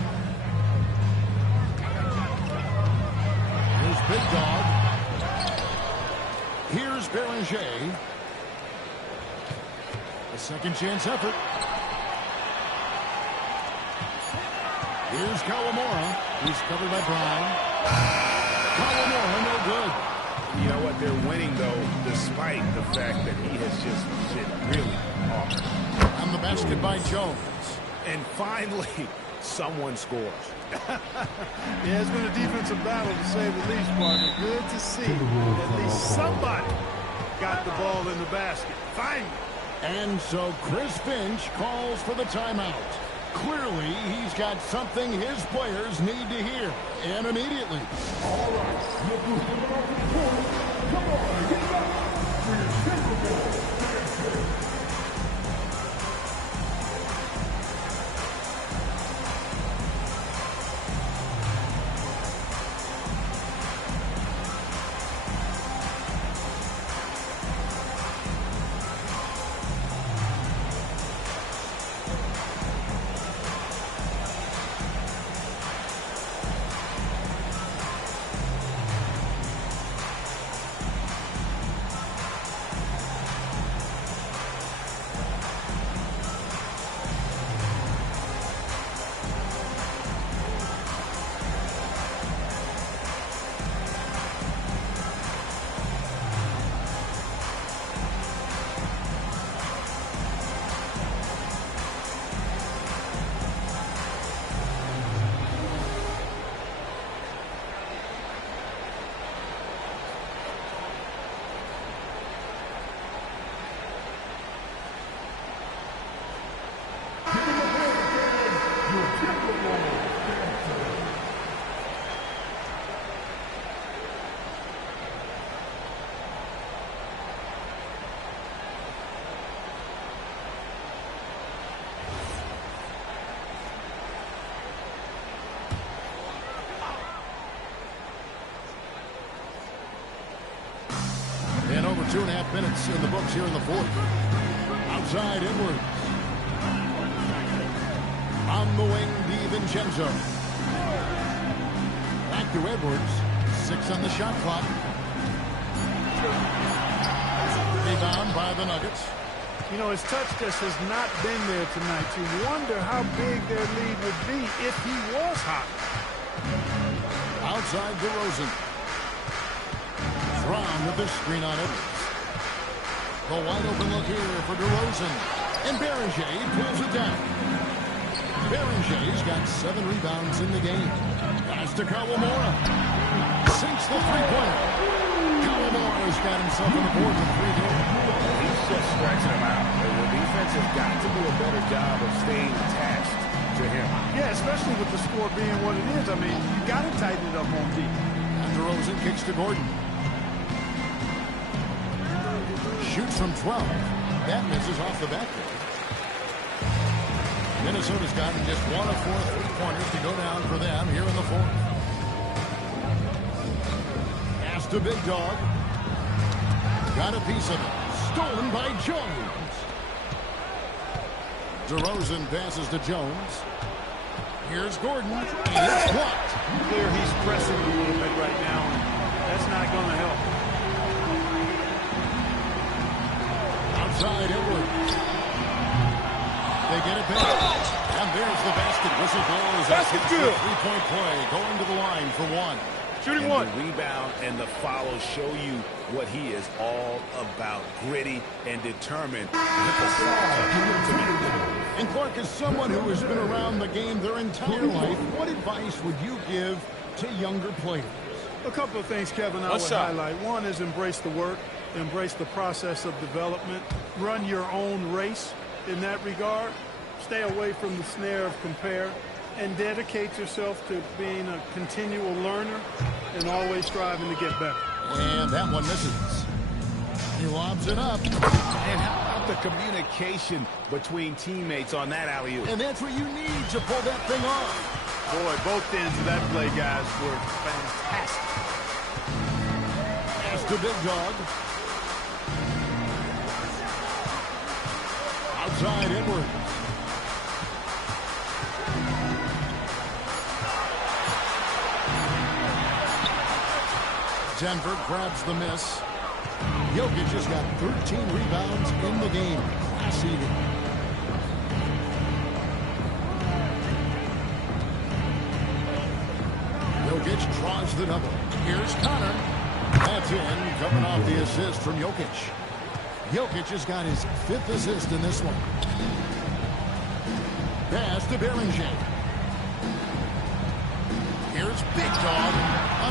Here's Big Dog. Here's Berenger. A second chance effort. Here's Kawamura. He's covered by Brown. Kawamura, no good. You know what? They're winning, though, despite the fact that he has just been really hard. On the basket by Jones. And finally, someone scores. Yeah, it's been a defensive battle, to say the least, partner. Good to see at least somebody got the ball in the basket. Finally. And so Chris Finch calls for the timeout. Clearly, he's got something his players need to hear, and immediately. All right. Come on, get back. And over 2.5 minutes in the books here in the fourth. Outside Edwards. On the wing, DiVincenzo. Back to Edwards. 6 on the shot clock. Rebound by the Nuggets. You know, his touch just has not been there tonight. You wonder how big their lead would be if he was hot. Outside DeRozan. Brown with the screen on it. The wide open look here for DeRozan. And Berenger pulls it down. Berenger's got 7 rebounds in the game. Pass to Kawamura. Sinks the three-pointer. Kawamura's got himself on the board with 3 there. He's just stretching him out. The defense has got to do a better job of staying attached to him. Yeah, especially with the score being what it is. I mean, you got to tighten it up on deep. And DeRozan kicks to Gordon. Shoots from 12. That misses off the backboard. Minnesota's gotten just 1 of 4 3-pointers to go down for them here in the fourth. Pass to Big Dog. Got a piece of it. Stolen by Jones. DeRozan passes to Jones. Here's Gordon. And it's blocked. Clear he's pressing a little bit right now. That's not going to help. Outside Edwards. They get it back. And there's the basket. Whistle blows. Basket good. 3-point play. Going to the line for 1. Shooting and 1. The rebound and the follow show you what he is all about. Gritty and determined. And Clark, as someone who has been around the game their entire life, what advice would you give to younger players? A couple of things, Kevin, I would highlight. One is embrace the work. embrace the process of development, run your own race in that regard, stay away from the snare of compare, and dedicate yourself to being a continual learner and always striving to get better. And that one misses. He lobs it up. And how about the communication between teammates on that alley-oop? And that's what you need to pull that thing off. Boy, both ends of that play, guys, were fantastic. Pass to Big Dog. Outside Edwards. Denver grabs the miss. Jokic has got 13 rebounds in the game. Last evening. Jokic draws the double. Here's Connor. That's in, coming off the assist from Jokic. Jokic has got his 5th assist in this one. Pass to Bellinger. Here's Big Dog.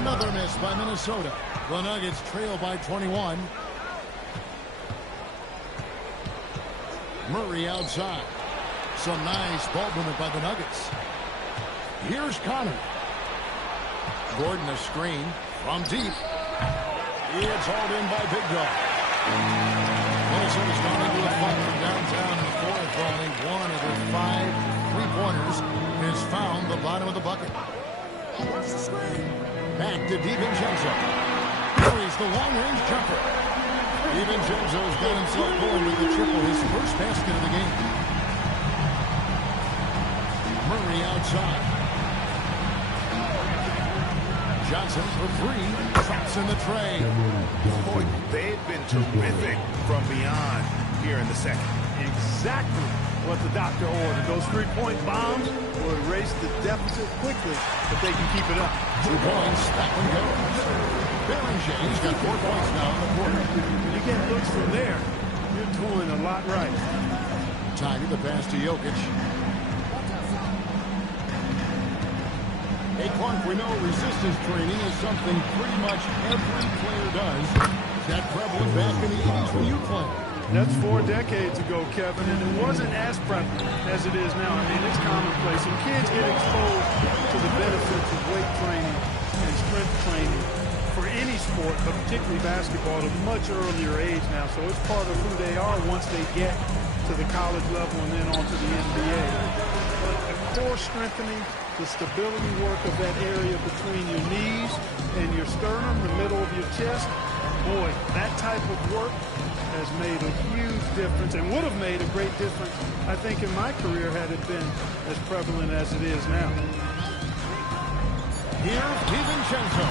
Another miss by Minnesota. The Nuggets trail by 21. Murray outside. Some nice ball movement by the Nuggets. Here's Connor. Gordon a screen from deep. It's hauled in by Big Dog. Minnesota's gone into a fight from downtown in the fourth. Only one of their 5 3-pointers has found the bottom of the bucket. Back to DiVincenzo. Carries the long-range jumper. DiVincenzo's got himself going with the triple, his first basket of the game. Murray outside. Johnson for 3. Traps in the tray. Boy, they've been terrific from beyond here in the second. Exactly what the doctor ordered. Those 3-point bombs will erase the deficit quickly if they can keep it up. 2 points. That one goes. Bellinger's got 4 points now in the quarter. When you get looks from there, you're doing a lot right. Tiger the pass to Jokic. Hey, Clark, we know resistance training is something pretty much every player does. Is that prevalent back in the 80s when you played? That's 4 decades ago, Kevin, and it wasn't as prevalent as it is now. I mean, it's commonplace. And kids get exposed to the benefits of weight training and strength training for any sport, but particularly basketball, at a much earlier age now. So it's part of who they are once they get to the college level and then on to the NBA. But the core strengthening, the stability work of that area between your knees and your sternum, the middle of your chest, boy, that type of work has made a huge difference and would have made a great difference, I think, in my career had it been as prevalent as it is now. Here's DiVincenzo.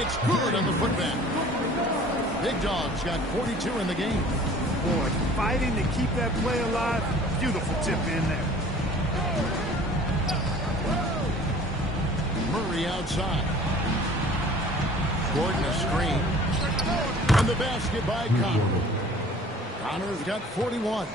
It's good on the footback. Big Dog's got 42 in the game. Boy, fighting to keep that play alive. Beautiful tip in there. Murray outside. Gordon a screen. And the basket by Connor. Connor's got 41.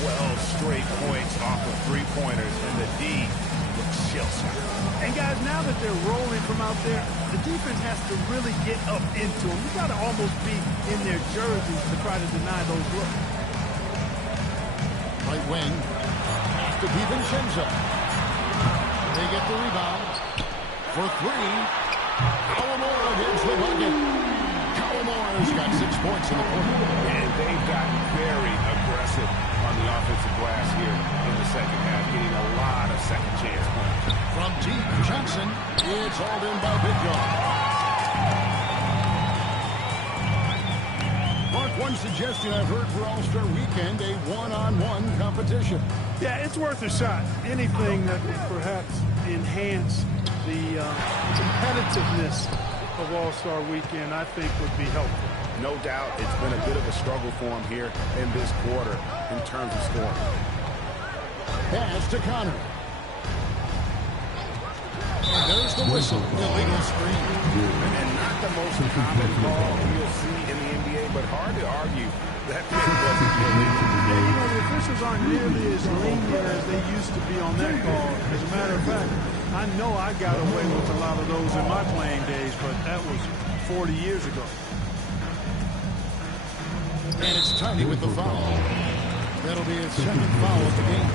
12 straight points off of 3-pointers, and the D looks shell-shocked. And guys, now that they're rolling from out there, the defense has to really get up into them. You got to almost be in their jerseys to try to deny those looks. Right wing. Pass to DiVincenzo. They get the rebound. For 3. Kawamura hits the bucket. Kawamura's got 6 points in the quarter. And they've gotten very aggressive on the offensive glass here in the second half, getting a lot of second chance points. From deep, Johnson. It's hauled in by Big Dog. Mark, one suggestion I've heard for All-Star Weekend, a one-on-one competition. Yeah, it's worth a shot. Anything that would perhaps enhance the competitiveness of All-Star Weekend, I think, would be helpful. No doubt it's been a bit of a struggle for him here in this quarter in terms of scoring. Pass to Connor. And there's the whistle. Illegal screen. And not the most common call you'll see in the NBA, but hard to argue that it wasn't illegal. Yeah, you know, the officials aren't nearly as lenient as they used to be on that call. As a matter of fact, I know I got away with a lot of those in my playing days, but that was 40 years ago. And it's Tiny with the foul. That'll be his second foul of the game.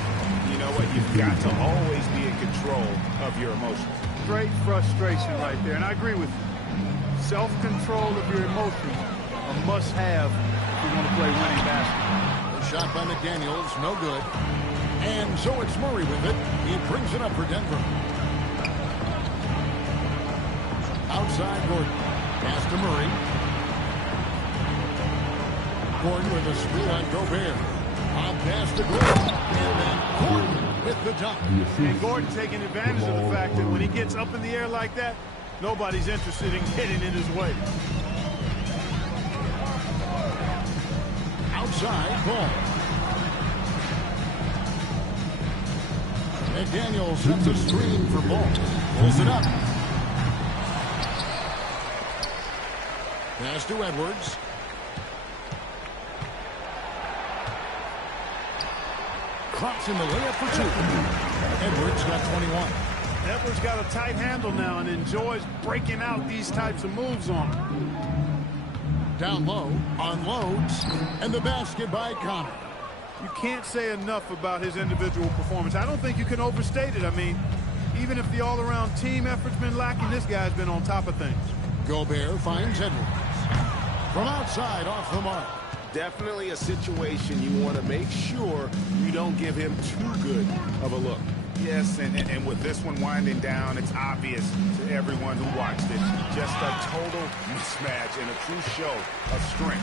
You know what? You've got to always be in control of your emotions. Great frustration right there, and I agree with you. Self-control of your emotions a must-have if you want to play winning basketball. The shot by McDaniels, no good. And so it's Murray with it. He brings it up for Denver. Outside Gordon. Pass to Murray. Gordon with a screen on Gobert. On pass to Gordon. And then Gordon with the dunk. And Gordon taking advantage of the fact that when he gets up in the air like that, nobody's interested in getting in his way. Outside ball. McDaniels sets a screen for Ball. Pulls it up. Pass to Edwards. Crops in the layup for two. Edwards got 21. Edwards got a tight handle now and enjoys breaking out these types of moves on him. Down low, unloads, and the basket by Connor. You can't say enough about his individual performance. I don't think you can overstate it. I mean, even if the all-around team effort's been lacking, this guy's been on top of things. Gobert finds Edwards. From outside, off the mark. Definitely a situation you want to make sure you don't give him too good of a look. Yes, and with this one winding down, it's obvious to everyone who watched it. Just a total mismatch and a true show of strength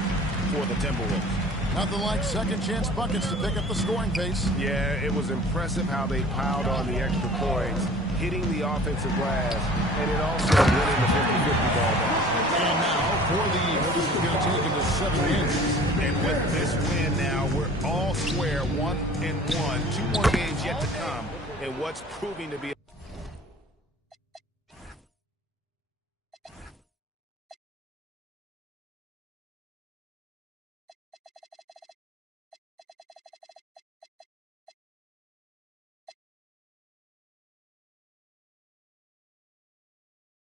for the Timberwolves. Nothing like second chance buckets to pick up the scoring pace. Yeah, it was impressive how they piled on the extra points, hitting the offensive glass, and it also winning the 50-50 ball back. And now for the this is going to take into 7 games. And with this win now, we're all square, 1-1. 2 more games yet to come, and what's proving to be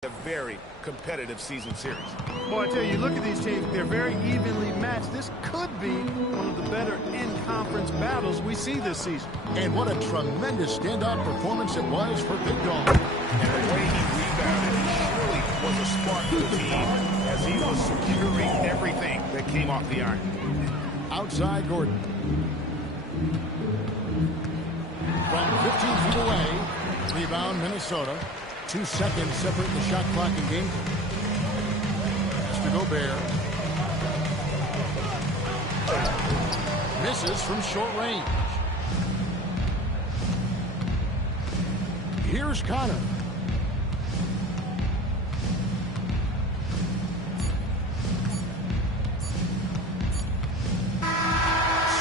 a very competitive season series. Boy, I tell you, look at these teams. They're very evenly matched. This could be one of the better in-conference battles we see this season. And what a tremendous standout performance it was for Big Dog. And the way he rebounded, he surely was a spark to the team as he was securing everything that came off the iron. Outside Gordon. From 15 feet away, rebound Minnesota. 2 seconds separate the shot clock and game. Pass to Gobert. Misses from short range. Here's Connor.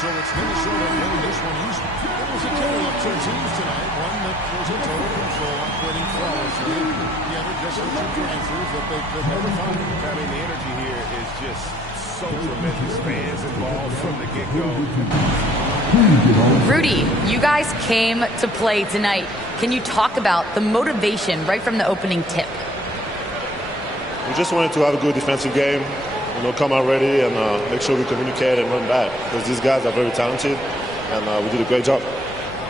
So it's Minnesota winning this one easily. It was a tale of 2 teams tonight. One that was in total control, operating flawlessly. The other just with 2 answers that they could never find. I mean, the energy here is just so tremendous. Fans involved from the get-go. Rudy, you guys came to play tonight. Can you talk about the motivation right from the opening tip? We just wanted to have a good defensive game. Come out ready and make sure we communicate and run back because these guys are very talented and we did a great job.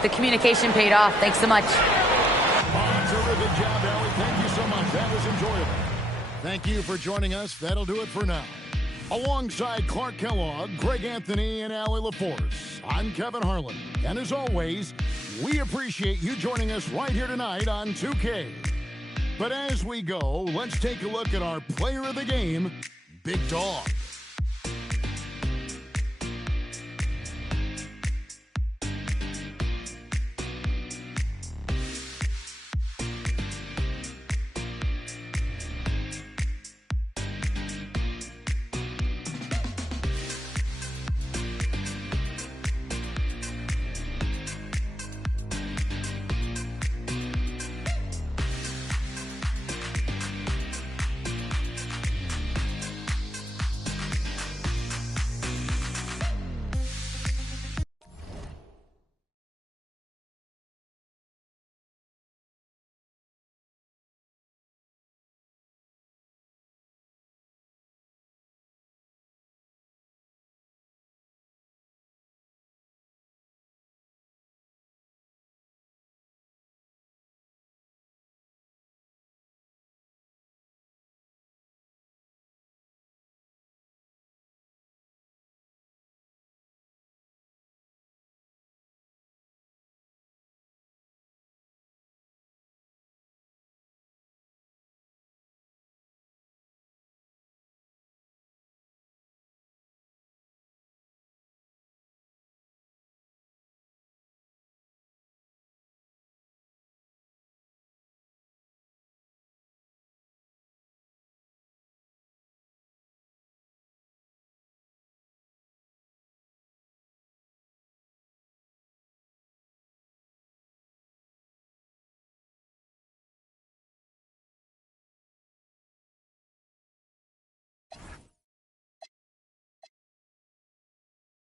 The communication paid off. Thanks so much. Terrific job, Allie. Thank you so much. That was enjoyable. Thank you for joining us. That'll do it for now. Alongside Clark Kellogg, Greg Anthony, and Allie LaForce, I'm Kevin Harlan. And as always, we appreciate you joining us right here tonight on 2K. But as we go, let's take a look at our player of the game, Big Dog.